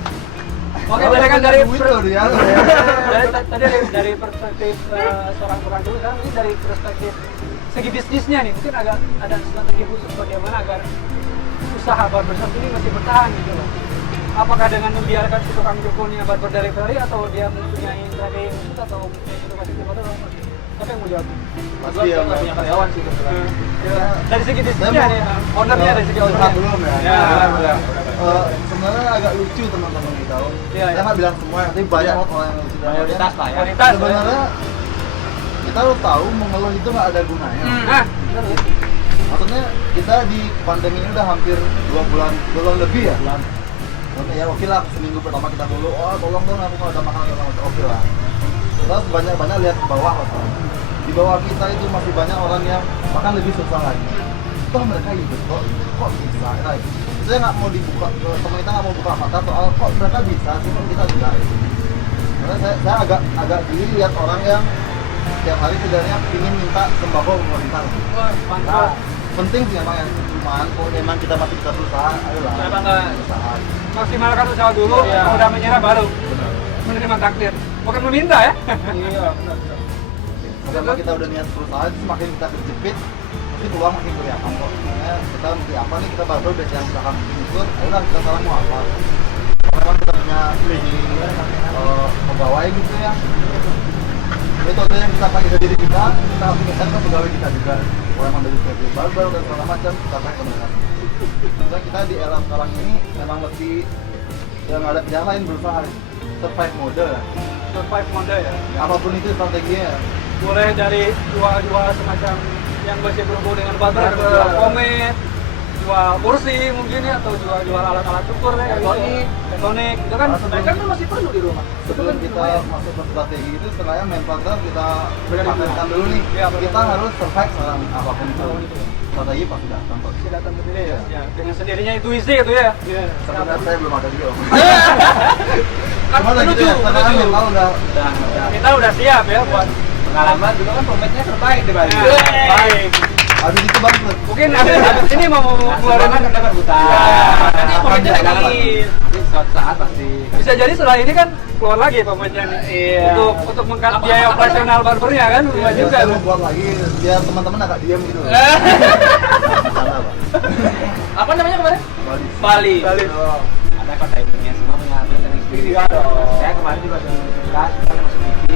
Oke, boleh kan dari duit loh dia. dari perspektif seorang tukang dulu kan, ini dari perspektif segi bisnisnya nih, mungkin agak ada strategi khusus bagaimana agar usaha barbershop ini masih bertahan gitu loh. Apakah dengan membiarkan si tukang cukurnya barber delivery atau dia mempunyai strategi khusus atau mempunyai edukasi atau apa? Siapa yang mau jawab? Pasti ya. Nggak punya karyawan sih kebetulan. Dari segi Saya bisnisnya mau nih, ownernya dari segi curhat ownernya. belum ya. Ya, udah. Sebenarnya agak lucu teman-teman ini tahu. Iya, Saya iya. nggak bilang semua, tapi banyak orang yang lucu. Mayoritas lah ya. Kualitas. Sebenarnya kita harus tahu mengeluh itu nggak ada gunanya. Nah, Maksudnya kita di pandemi ini udah hampir 2 bulan lebih ya. Maksudnya ya oke lah, seminggu pertama kita dulu, oh tolong dong aku kalau ada makanan oke lah. Terus banyak lihat ke bawah lah. Di bawah kita itu masih banyak orang yang bahkan lebih susah lagi. Toh mereka hidup kok bisa ya. Saya nggak mau dibuka, teman kita nggak mau buka mata soal kok mereka bisa sih, kok kita tidak. Karena saya agak geli lihat orang yang tiap hari sebenarnya ingin minta sembako ke pemerintah. Nah, penting sih emang yang cuman kalau memang kita masih bisa berusaha, ayolah. Kenapa nggak Berusaha. maksimalkan usaha dulu, Iya. kalau udah menyerah baru Benar. menerima takdir. Bukan meminta ya. Iya, benar. Karena kita udah niat berusaha, semakin kita kejepit, mungkin peluang makin kelihatan kok. Makanya kita mesti apa nih, kita baru biasa yang belakang ukur, ayolah kita sekarang mau apa. Kalau memang kita punya pegawai gitu ya, itu ada yang kita pakai diri kita harus ingatkan ke pegawai kita juga. Kalau memang dari segi barber dan segala macam, kita pakai kebenaran. Karena kita di era sekarang ini memang mesti yang ada pilihan lain berusaha survive mode ya. Survive mode ya. Apapun itu strateginya. Boleh dari jual semacam yang masih berhubung dengan barber, Barber. jual pomade, jual kursi mungkin ya, atau jual alat-alat cukur ya, kayak Elektronik. elektronik. Itu kan Mereka kan masih perlu di rumah. Sebelum kita masuk ke strategi itu, setengahnya mental kita matangkan dulu nih. Iya, benar. Kita harus survive sekarang apapun itu. Strategi pasti datang kok. tidak datang sendiri ya. Ya, dengan sendirinya intuisi itu ya. Iya. Sebenarnya saya belum ada juga. Kan Cuma lagi menuju, ya, setengahnya menuju. mental udah. Kita udah siap ya buat Pengalaman juga kan pomade-nya terbaik di Bali. Ya, baik. Habis itu bangkrut. Mungkin abis ini mau keluarin kan dapat buta. Ya, Nanti akan pomade-nya jalan lagi. Nanti suatu saat pasti. bisa jadi setelah ini kan keluar lagi pemainnya nih. Iya. Untuk mengkat biaya operasional barbernya kan lumayan Ya, juga saya tuh. mau buat lagi biar teman-teman agak diam gitu. Sana, Pak. Apa namanya kemarin? Bali. Bali. Bali. Oh. Ada kok timingnya semua punya atlet dan experience. Iya dong. Saya kemarin juga sudah menunjukkan, saya masuk TV.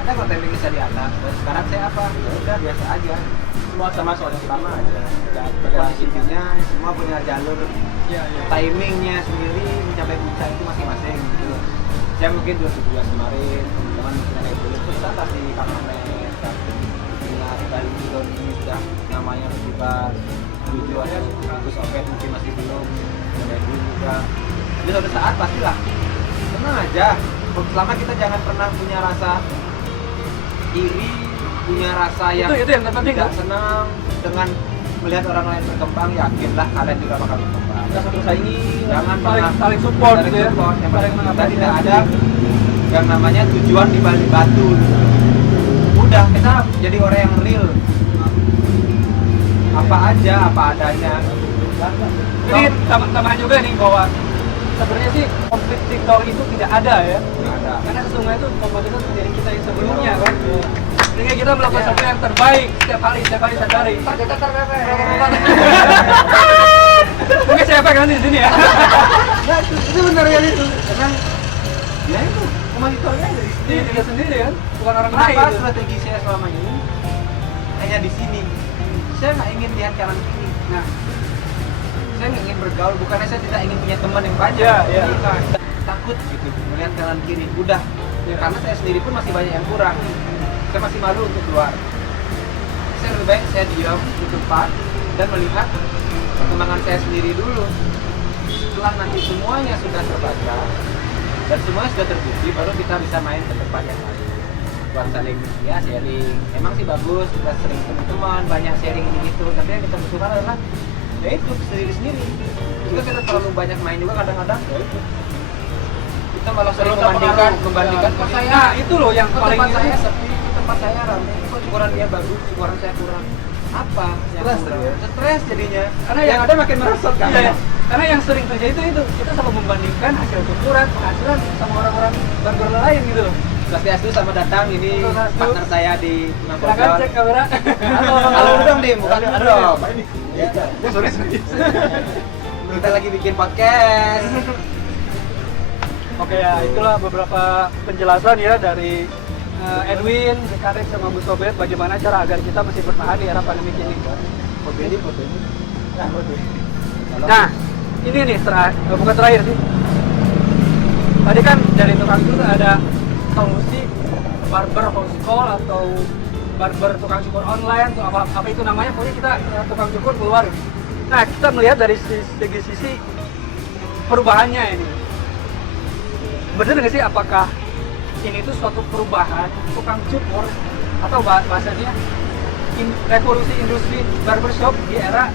Ada kok timingnya saya di atas. Dan sekarang saya apa? Ya udah biasa aja. Semua sama soalnya sama aja. Posisi TV-nya semua punya jalur Iya, iya. timingnya sendiri mencapai puncak itu masing-masing gitu. Saya mungkin 2012 kemarin, teman-teman mungkin ada yang belum, terus kita pasti kangen kan. Ingat Bali tahun ini sudah namanya juga tujuan ya, terus Opet mungkin masih belum, ada yang belum juga. Jadi suatu saat pastilah, tenang aja. Selama kita jangan pernah punya rasa iri, punya rasa yang Itu yang terpenting tidak kan? senang dengan melihat orang lain berkembang, yakinlah kalian juga bakal berkembang. Kita satu saingi, Jangan saling pernah saling support saling gitu ya. support. Yang Saling penting kita mengapresiasi. tidak ada yang namanya tujuan di balik batu. Udah kita jadi orang yang real. Apa aja, apa adanya. Jadi tambahan juga nih bahwa sebenarnya sih konflik victor itu tidak ada ya. Nggak ada. Karena sesungguhnya itu kompetitor dari kita yang sebelumnya kan. Jadi kita melakukan sesuatu yang terbaik setiap hari setiap hari. Mungkin saya efek nanti di sini ya. Nah, itu benar ya itu. Karena ya itu kompetitornya dari Jadi sini. dia sendiri kan, bukan orang lain. Kenapa gitu. strategi saya selama ini hanya di sini? Saya nggak ingin lihat kanan kiri. Nah, saya nggak ingin bergaul. Bukannya saya tidak ingin punya teman yang banyak. Iya, iya. Bukan. Takut gitu melihat kanan kiri. Udah. Iya. Karena saya sendiri pun masih banyak yang kurang. Saya masih malu untuk keluar. Saya lebih baik saya diam di tempat dan melihat perkembangan saya sendiri dulu. Setelah nanti semuanya sudah terbaca dan semuanya sudah terbukti, baru kita bisa main ke tempat yang lain. Buat saling ya sharing. Emang sih bagus, kita sering ketemu teman, banyak sharing ini itu. Tapi yang kita butuhkan adalah ya itu sendiri-sendiri. Juga kita terlalu banyak main juga kadang-kadang. Ya itu. Kita malah sering membandingkan kok saya Nah, itu loh yang kok paling tempat ini. saya sepi, tempat saya ramai, kok cukuran dia bagus, cukuran saya kurang. apa yang Stres kurang? ya? Stres jadinya Karena yang yang- ada makin merosot kan. Iya, ya. Karena yang sering terjadi itu kita selalu membandingkan hasil cukuran, penghasilan sama orang-orang barber lain gitu loh. Swastiastu sama datang ini Swastiastu. partner saya di Silakan cek kamera. Halo, halo dong Dim, bukan dulu dong. Ya, sorry. Kita lagi bikin podcast. Oke ya, itulah beberapa penjelasan ya dari Edwin, Karek sama Bu Sobet bagaimana cara agar kita masih bertahan di era pandemi ini. Foto ini. Nah, ini nih bukan terakhir sih. Tadi kan dari tukang cukur ada solusi barber house call atau barber tukang cukur online atau apa itu namanya, pokoknya kita tukang cukur keluar. Nah, kita melihat dari sisi perubahannya ini. Bener nggak sih, apakah ini tuh suatu perubahan tukang cukur atau bahasanya revolusi industri barbershop di era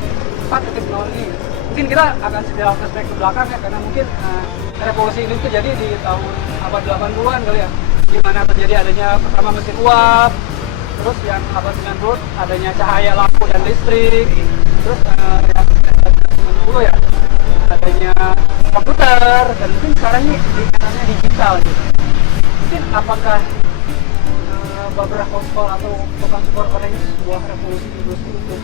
4.0 ini? Mungkin kita akan sedikit flashback ke belakang ya, karena mungkin revolusi ini terjadi di tahun abad 80-an kali ya, di mana terjadi adanya pertama mesin uap, terus yang abad 90 adanya cahaya lampu dan listrik, terus yang 90 ya adanya komputer, dan mungkin sekarang ini di eranya digital gitu. Mungkin apakah beberapa hospital atau tukang cukur online ini sebuah revolusi industri untuk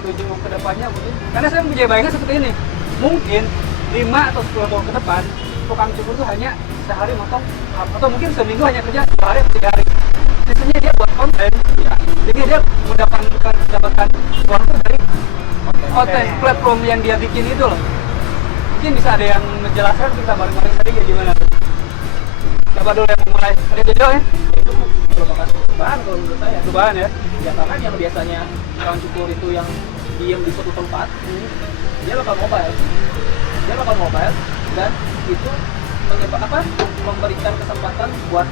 menuju ke depannya mungkin? Karena saya punya bayangan seperti ini, mungkin 5 atau 10 tahun ke depan tukang cukur itu hanya sehari motong, atau mungkin seminggu hanya kerja 2 hari atau 3 hari, sisanya dia buat konten ya. Jadi dia mendapatkan uang itu dari konten platform yang dia bikin itu loh. Mungkin bisa ada yang menjelaskan kita bareng-bareng tadi kayak gimana tuh? Siapa dulu yang memulai? Ada Jojo ya? Itu merupakan perubahan kalau menurut saya. Perubahan ya? Ya karena yang biasanya tukang cukur itu yang diem di suatu tempat, dia bakal mobile dan itu memberikan kesempatan buat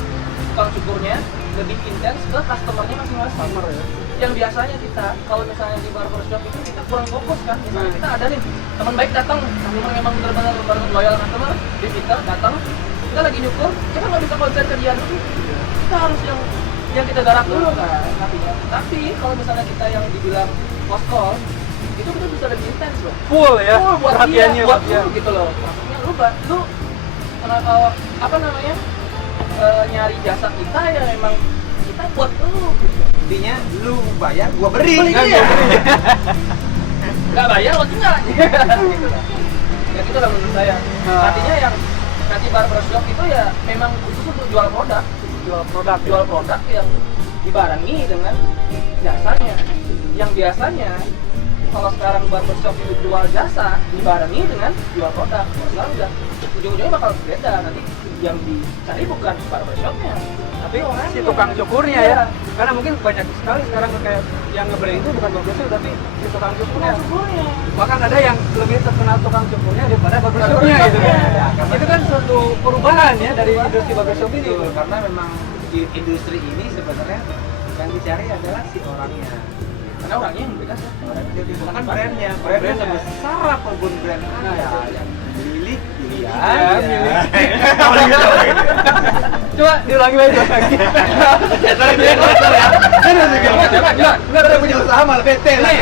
tukang cukurnya lebih intens ke customernya masing-masing. Ya? Yang biasanya kita kalau misalnya di barbershop itu kita kurang fokus kan, misalnya kita ada nih teman baik datang, memang benar-benar loyal customer, dia kita datang, kita lagi nyukur, kita nggak bisa konsen ke dia dulu, kita harus yang kita garap dulu kan. Tapi kalau misalnya kita yang dibilang post call, itu kita bisa lebih intens loh. Full ya? Full buat Perhatiannya dia, buat dia. lu gitu loh. Maksudnya lu apa namanya nyari jasa kita ya memang kita buat lu gitu. Intinya lu bayar, gua beri. Iya. Nggak bayar lo tinggal aja. Gitu lah. Ya gitu lah menurut saya. Artinya yang nanti barbershop itu ya memang khusus untuk jual produk yang dibarengi dengan jasanya. Yang biasanya kalau sekarang barbershop itu jual jasa dibarengi dengan jual produk, sekarang udah ujung-ujungnya bakal beda. Nanti yang dicari bukan barbershopnya, Tapi si tukang cukurnya ya, karena mungkin banyak sekali sekarang kayak yang nge-brand itu bukan barbershop tapi si tukang cukurnya. Bahkan ada yang lebih terkenal tukang cukurnya daripada barbershopnya gitu kan. Itu kan suatu perubahan ya dari industri barbershop ini. Betul, karena memang di industri ini sebenarnya yang dicari adalah si orangnya. karena orangnya yang beda sih. Bukan brandnya sebesar apapun brand Anda yang milik dia. Ya, milik. Coba diulangi lagi. Enggak ada punya usaha malah bete lah.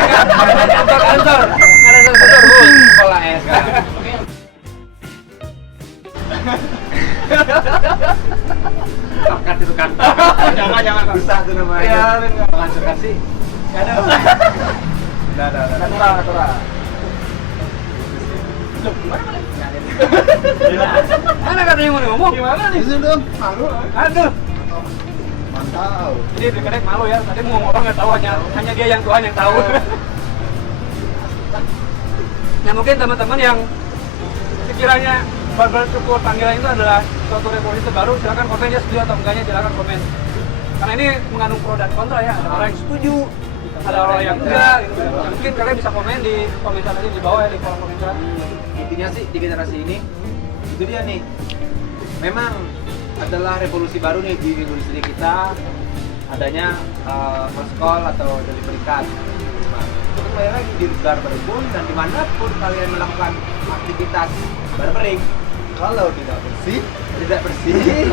Kantor. Ada sensor, Bu. Pola es kan. Angkat itu kan. Jangan susah tuh namanya. Menghancurkan sih. Ada. Natural. Mana katanya mau ngomong? Gimana nih? Bisa dong. Malu. Aduh. Mantap. Jadi kadang malu ya. Tadi mau ngomong nggak tahu, hanya dia yang Tuhan yang tahu. Nah mungkin teman-teman yang sekiranya barber cukur panggilan itu adalah suatu revolusi baru, silakan komen ya, setuju atau enggaknya, silakan komen. Karena ini mengandung pro dan kontra ya. Ada orang yang setuju, ada orang yang enggak. Gitu. Ya, mungkin kalian bisa komen di komentar nanti di bawah ya, di kolom komentar. Intinya sih di generasi ini itu dia nih. Memang adalah revolusi baru nih di industri kita, adanya first call atau delivery card. Untuk kembali lagi di barber pun dan dimanapun kalian melakukan aktivitas barbering, Kalau tidak bersih,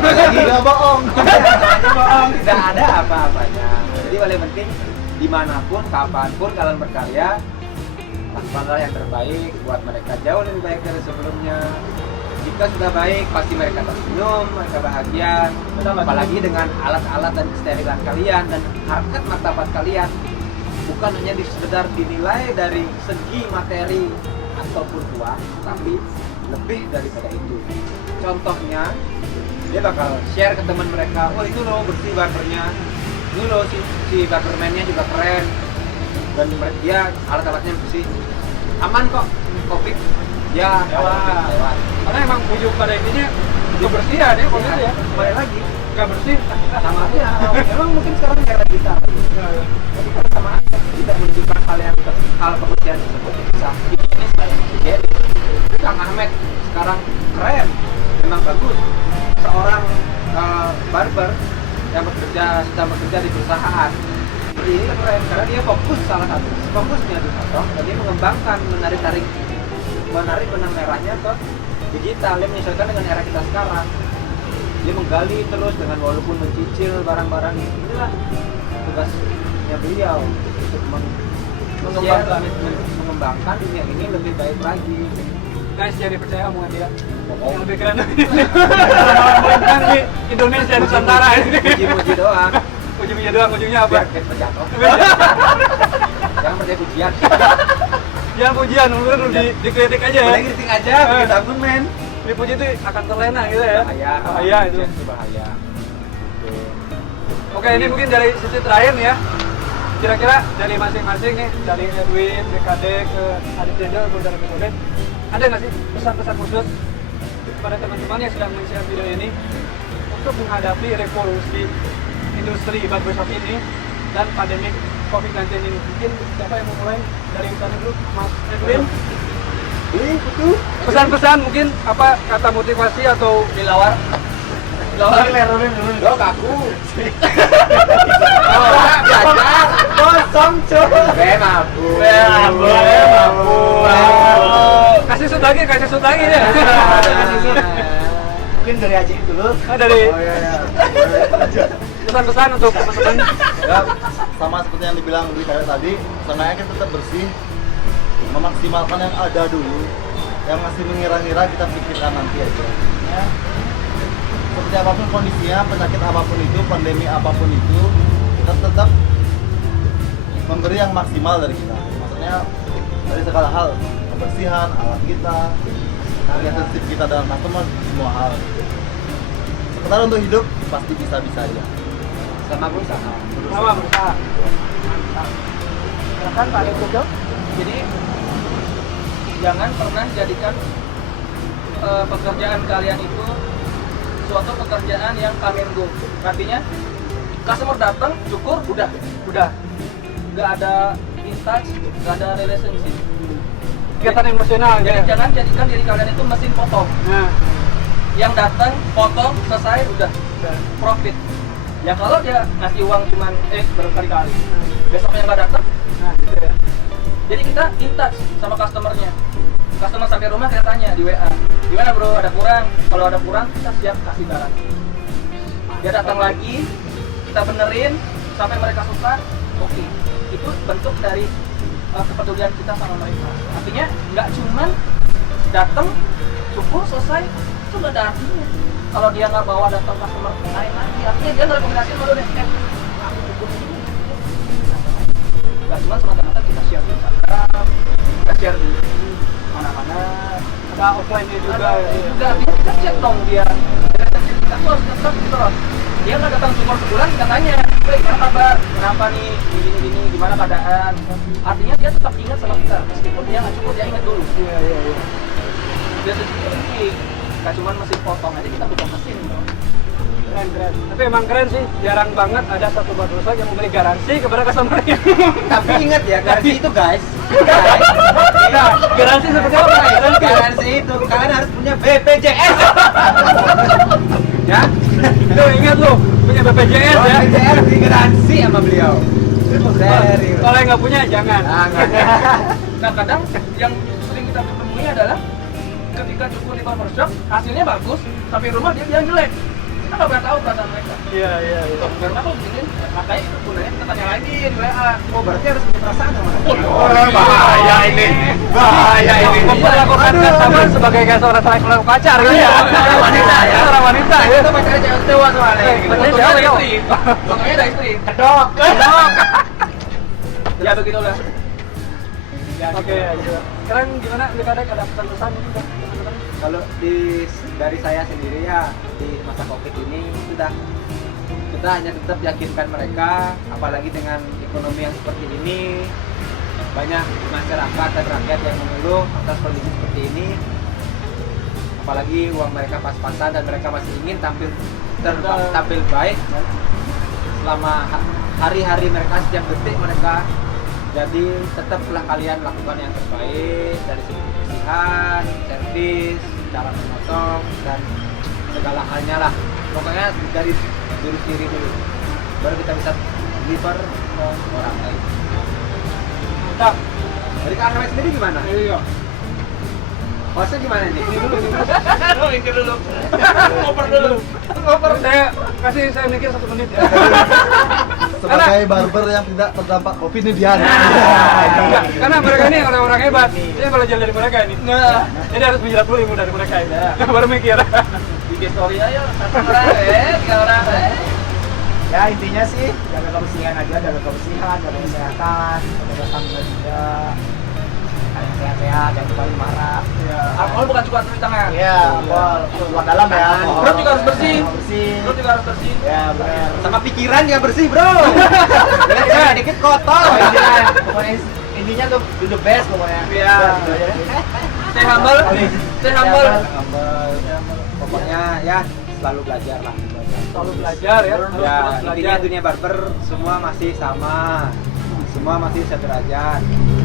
lagi tidak bohong. namanya bohong, tidak ada apa-apanya. Jadi paling penting dimanapun, kapanpun kalian berkarya, lakukanlah yang terbaik buat mereka jauh lebih baik dari sebelumnya. Jika sudah baik, pasti mereka tersenyum, mereka bahagia. Apalagi dengan alat-alat dan kesterilan kalian dan harkat martabat kalian, bukan hanya sekedar dinilai dari segi materi ataupun uang, tapi lebih daripada itu. Contohnya, dia bakal share ke teman mereka, oh itu loh bersih barbernya, ini loh si barberman-nya juga keren, dan dia alat-alatnya bersih, aman kok, covid ya lewat. Karena emang ujung pada intinya kebersihan ya, kalau ya. Kembali lagi Nggak bersih, sama aja. Memang mungkin sekarang era digital, tapi kan sama aja, tidak menunjukkan hal kebersihan tersebut bisa higienis kayak higienis. Itu Kang Ahmed sekarang keren, memang bagus. Seorang barber yang sedang bekerja di perusahaan. Ini keren karena dia fokus, salah satu fokusnya di foto, dan dia mengembangkan, menarik benang merahnya ke digital. Dia menyesuaikan dengan era kita sekarang. Dia menggali terus dengan walaupun mencicil barang-barang ini. Inilah tugasnya beliau untuk mengembangkan dunia ini lebih baik lagi. guys, jadi percaya omongan dia. Yang lebih keren melintang di Indonesia Nusantara ini. Puji-puji doang. Puji-puji doang, ujungnya apa? Biar kita jatuh. Jangan percaya pujian. Jangan pujian, lu dikritik aja ya. Boleh kritik aja, bikin tabung men. Dipuji itu akan terlena gitu ya. Bahaya itu. Bahaya. Oke, ini mungkin dari sisi terakhir nih ya. Kira-kira dari masing-masing nih, dari Edwin, BKD ke Adit Jenderal, atau dari BKD, ada nggak sih pesan-pesan khusus kepada teman-teman yang sedang men-share video ini untuk menghadapi revolusi industri barbershop ini dan pandemi COVID-19 ini? Mungkin siapa yang mau mulai dari sana dulu, Mas Edwin? Pesan-pesan mungkin apa kata motivasi atau Dilawar Dok aku. belajar Kosong cuy. Mabuk. kasih sud lagi ya. Mungkin dari Aji dulu. Dari Oh iya. pesan-pesan untuk teman-teman. Ya, sama seperti yang dibilang Dwi tadi, seenggaknya kita tetap bersih, memaksimalkan yang ada dulu, yang masih mengira-ngira kita pikirkan nanti aja. Ya. Seperti apapun kondisinya, penyakit apapun itu, pandemi apapun itu, kita tetap memberi yang maksimal dari kita. Maksudnya dari segala hal, kebersihan, alat kita, relationship kita dalam customer, semua hal. Sekedar untuk hidup pasti bisa-bisa aja. Sama berusaha. Sama berusaha. silakan Pak Alif. Jadi jangan pernah jadikan pekerjaan kalian itu suatu pekerjaan yang come and go. Artinya customer datang, syukur, udah, nggak ada in touch, nggak ada relationship. Kegiatan emosional Jadi ya. jangan jadikan diri kalian itu mesin potong. Nah, Yang datang, potong, selesai, udah profit. Ya kalau dia ngasih uang cuman berkali-kali, besoknya nggak datang. nah gitu ya. Jadi kita in touch sama customernya. Customer sampai rumah kita tanya di WA, gimana bro, ada kurang? Kalau ada kurang, kita siap kasih barang. Dia datang lagi, kita benerin sampai mereka suka, oke. Itu bentuk dari kepedulian kita sama mereka. Artinya nggak cuman datang, syukur, selesai, itu nggak ada artinya. Kalau dia nggak bawa datang customer lain lagi, artinya dia nggak rekomendasiin kalau dia nggak cuma semata-mata kita share di Instagram, kita share di mana-mana. Ada offline-nya juga. Ada Ya. juga, artinya kita cek dong dia. Kita tuh harus tetap gitu loh. Dia nggak datang syukur sebulan, kita tanya, gimana kabar? Kenapa nih? Gini, gimana keadaan? Artinya dia tetap ingat sama kita, meskipun dia nggak syukur, dia ingat dulu. Iya. Dia sedikit penting. Nggak cuma mesin potong aja, kita bukan mesin. Keren. Tapi emang keren sih, jarang banget ada satu barbershop yang memberi garansi kepada customer-nya. Tapi ingat ya, garansi itu guys. Nah, garansi seperti apa? Garansi itu kalian harus punya BPJS. Ya, Itu ingat lu, punya BPJS ya. BPJS di garansi sama beliau. Serius. Kalau yang nggak punya, jangan. Nah kadang yang sering kita temui adalah ketika cukur di barbershop hasilnya bagus, tapi rumah dia bilang jelek. Kan nggak pernah tahu perasaan mereka. Iya. Karena aku begini, makanya itu gunanya kita tanya lagi di WA. Oh, berarti harus punya perasaan sama mereka. Bahaya ini. Bahaya ini. Memperlakukan customer sebagai kayak seorang pacar gitu ya. Seorang wanita ya. Seorang wanita ya. Itu pacarnya cewek cewek soalnya. Betul, Fotonya ada cewek. istri. Fotonya ada istri. Kedok. Ya begitulah. Oke, sekarang gimana Dekadek, ada pesan-pesan ini kan? Kalau dari saya sendiri ya di masa Covid ini kita hanya tetap yakinkan mereka, apalagi dengan ekonomi yang seperti ini, banyak masyarakat dan rakyat yang mengeluh atas kondisi seperti ini, apalagi uang mereka pas-pasan dan mereka masih ingin tampil baik selama hari-hari mereka, setiap detik mereka. Jadi tetaplah kalian lakukan yang terbaik dari segi kebersihan, servis, cara memotong dan segala halnya lah. Pokoknya dari diri sendiri dulu, baru kita bisa deliver ke orang lain. Mantap. Dari Kak Ahmed sendiri gimana? Iya. Hostnya gimana nih? Mikir dulu. Ngoper dulu. Saya mikir 1 menit ya. Sebagai barber yang tidak terdampak Covid ini Dian. Enggak, karena mereka ini orang-orang hebat. Saya belajar dari mereka ini. Jadi harus menjelat dulu ilmu dari mereka ini. Baru mikir. Bikin story aja, 1 orang, 3 orang, Ya intinya sih jaga kebersihan aja, jaga kebersihan, jaga kesehatan, jaga stamina juga. Kalian sehat-sehat, jangan terlalu marah. Alkohol bukan cuma cuci tangan. Iya, buat dalam ya. Perut juga harus bersih. Bersih. Perut juga harus bersih. Ya benar. Sama pikiran juga bersih bro. Ya dikit kotor. Pokoknya intinya tuh do the best pokoknya. Iya. Stay humble. Stay humble. Pokoknya ya selalu belajar lah. Selalu belajar ya. Ya Terus intinya belajar. dunia barber semua masih sama. Semua masih sederajat.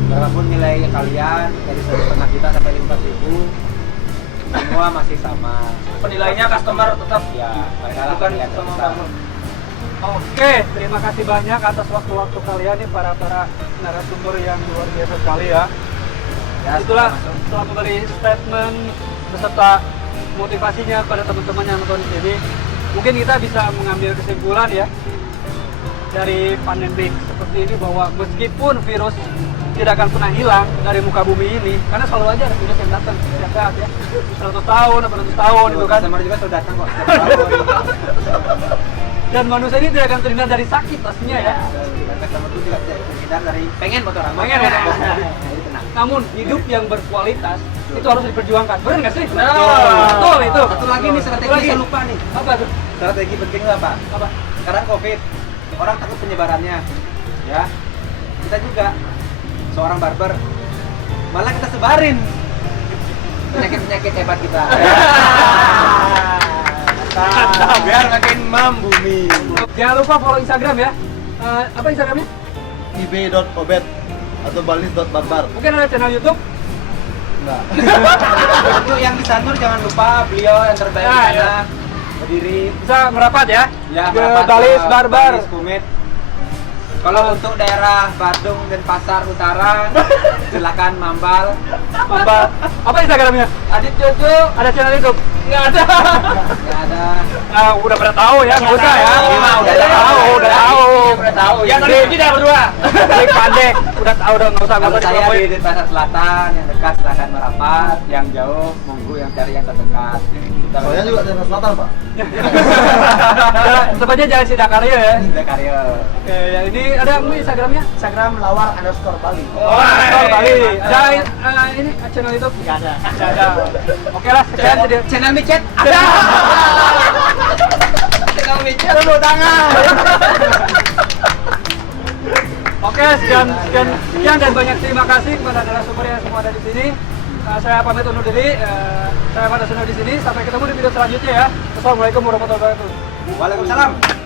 Berapapun nilai kalian dari 1,5 juta sampai 5.000, semua masih sama. Penilainya customer tetap Ya, mereka lah bukan kalian sama tetap. barber. Oke, terima kasih banyak atas waktu-waktu kalian nih para narasumber yang luar biasa sekali ya. Ya, Itulah sama-sama. setelah memberi statement beserta motivasinya pada teman-teman yang nonton di sini. Mungkin kita bisa mengambil kesimpulan ya dari pandemi seperti ini bahwa meskipun virus tidak akan pernah hilang dari muka bumi ini, karena selalu aja ada virus yang datang setiap saat ya, 100 tahun, 800 tahun itu kan. Customer juga sudah datang kok setiap tahun. Dan manusia ini tidak akan terhindar dari sakit pastinya ya. Dan customer itu juga tidak terhindar dari pengen foto rambut. Pengen ya? Jadi tenang. Namun hidup yang berkualitas itu harus diperjuangkan, benar nggak sih? Betul. Betul itu. Satu lagi nih Satu strategi lagi. saya lupa nih. Apa tuh? Strategi penting itu apa? Apa? Sekarang Covid, orang takut penyebarannya. Ya. Kita juga seorang barber malah kita sebarin penyakit-penyakit hebat kita. Biar makin membumi. Jangan lupa follow Instagram ya. Apa Instagramnya? ib.obet atau balis.barbar. Mungkin ada channel YouTube. Enggak. Untuk yang di Sanur jangan lupa beliau yang terbaik Ya, di sana ya. berdiri Bisa merapat ya. ya Ke merapat Balis ke Barbar. Balis Kumit. Kalau untuk daerah Badung dan Pasar Utara silakan mambal. Apa? Apa Instagramnya? Adit Jojo Ada channel YouTube? nggak ada. Nggak ada. Udah pada tahu ya, nggak usah ya. Udah tahu, udah tahu. Udah tahu. Yang tadi kita berdua. Klik pandek, udah tahu udah nggak usah Kalau saya dipromoin. di Pasar Selatan yang dekat silakan merapat, yang jauh monggo yang cari yang terdekat. Kita Soalnya juga daerah selatan, Pak. Ya, tetap aja jangan sidak karya ya. Kita karya. Oke, ya ini ada Instagramnya? Instagram lawar_Bali. Oh, Bali. Ada ini channel YouTube? Nggak ada. Nggak ada. Oke lah, sekian jadi. Channel micet ada. Channel micet tepuk tangan. Oke, sekian dan banyak terima kasih kepada narasumber yang semua ada di sini. Saya pamit undur diri. Saya Pada Suno di sini. Sampai ketemu di video selanjutnya ya. Assalamualaikum warahmatullahi wabarakatuh. Waalaikumsalam.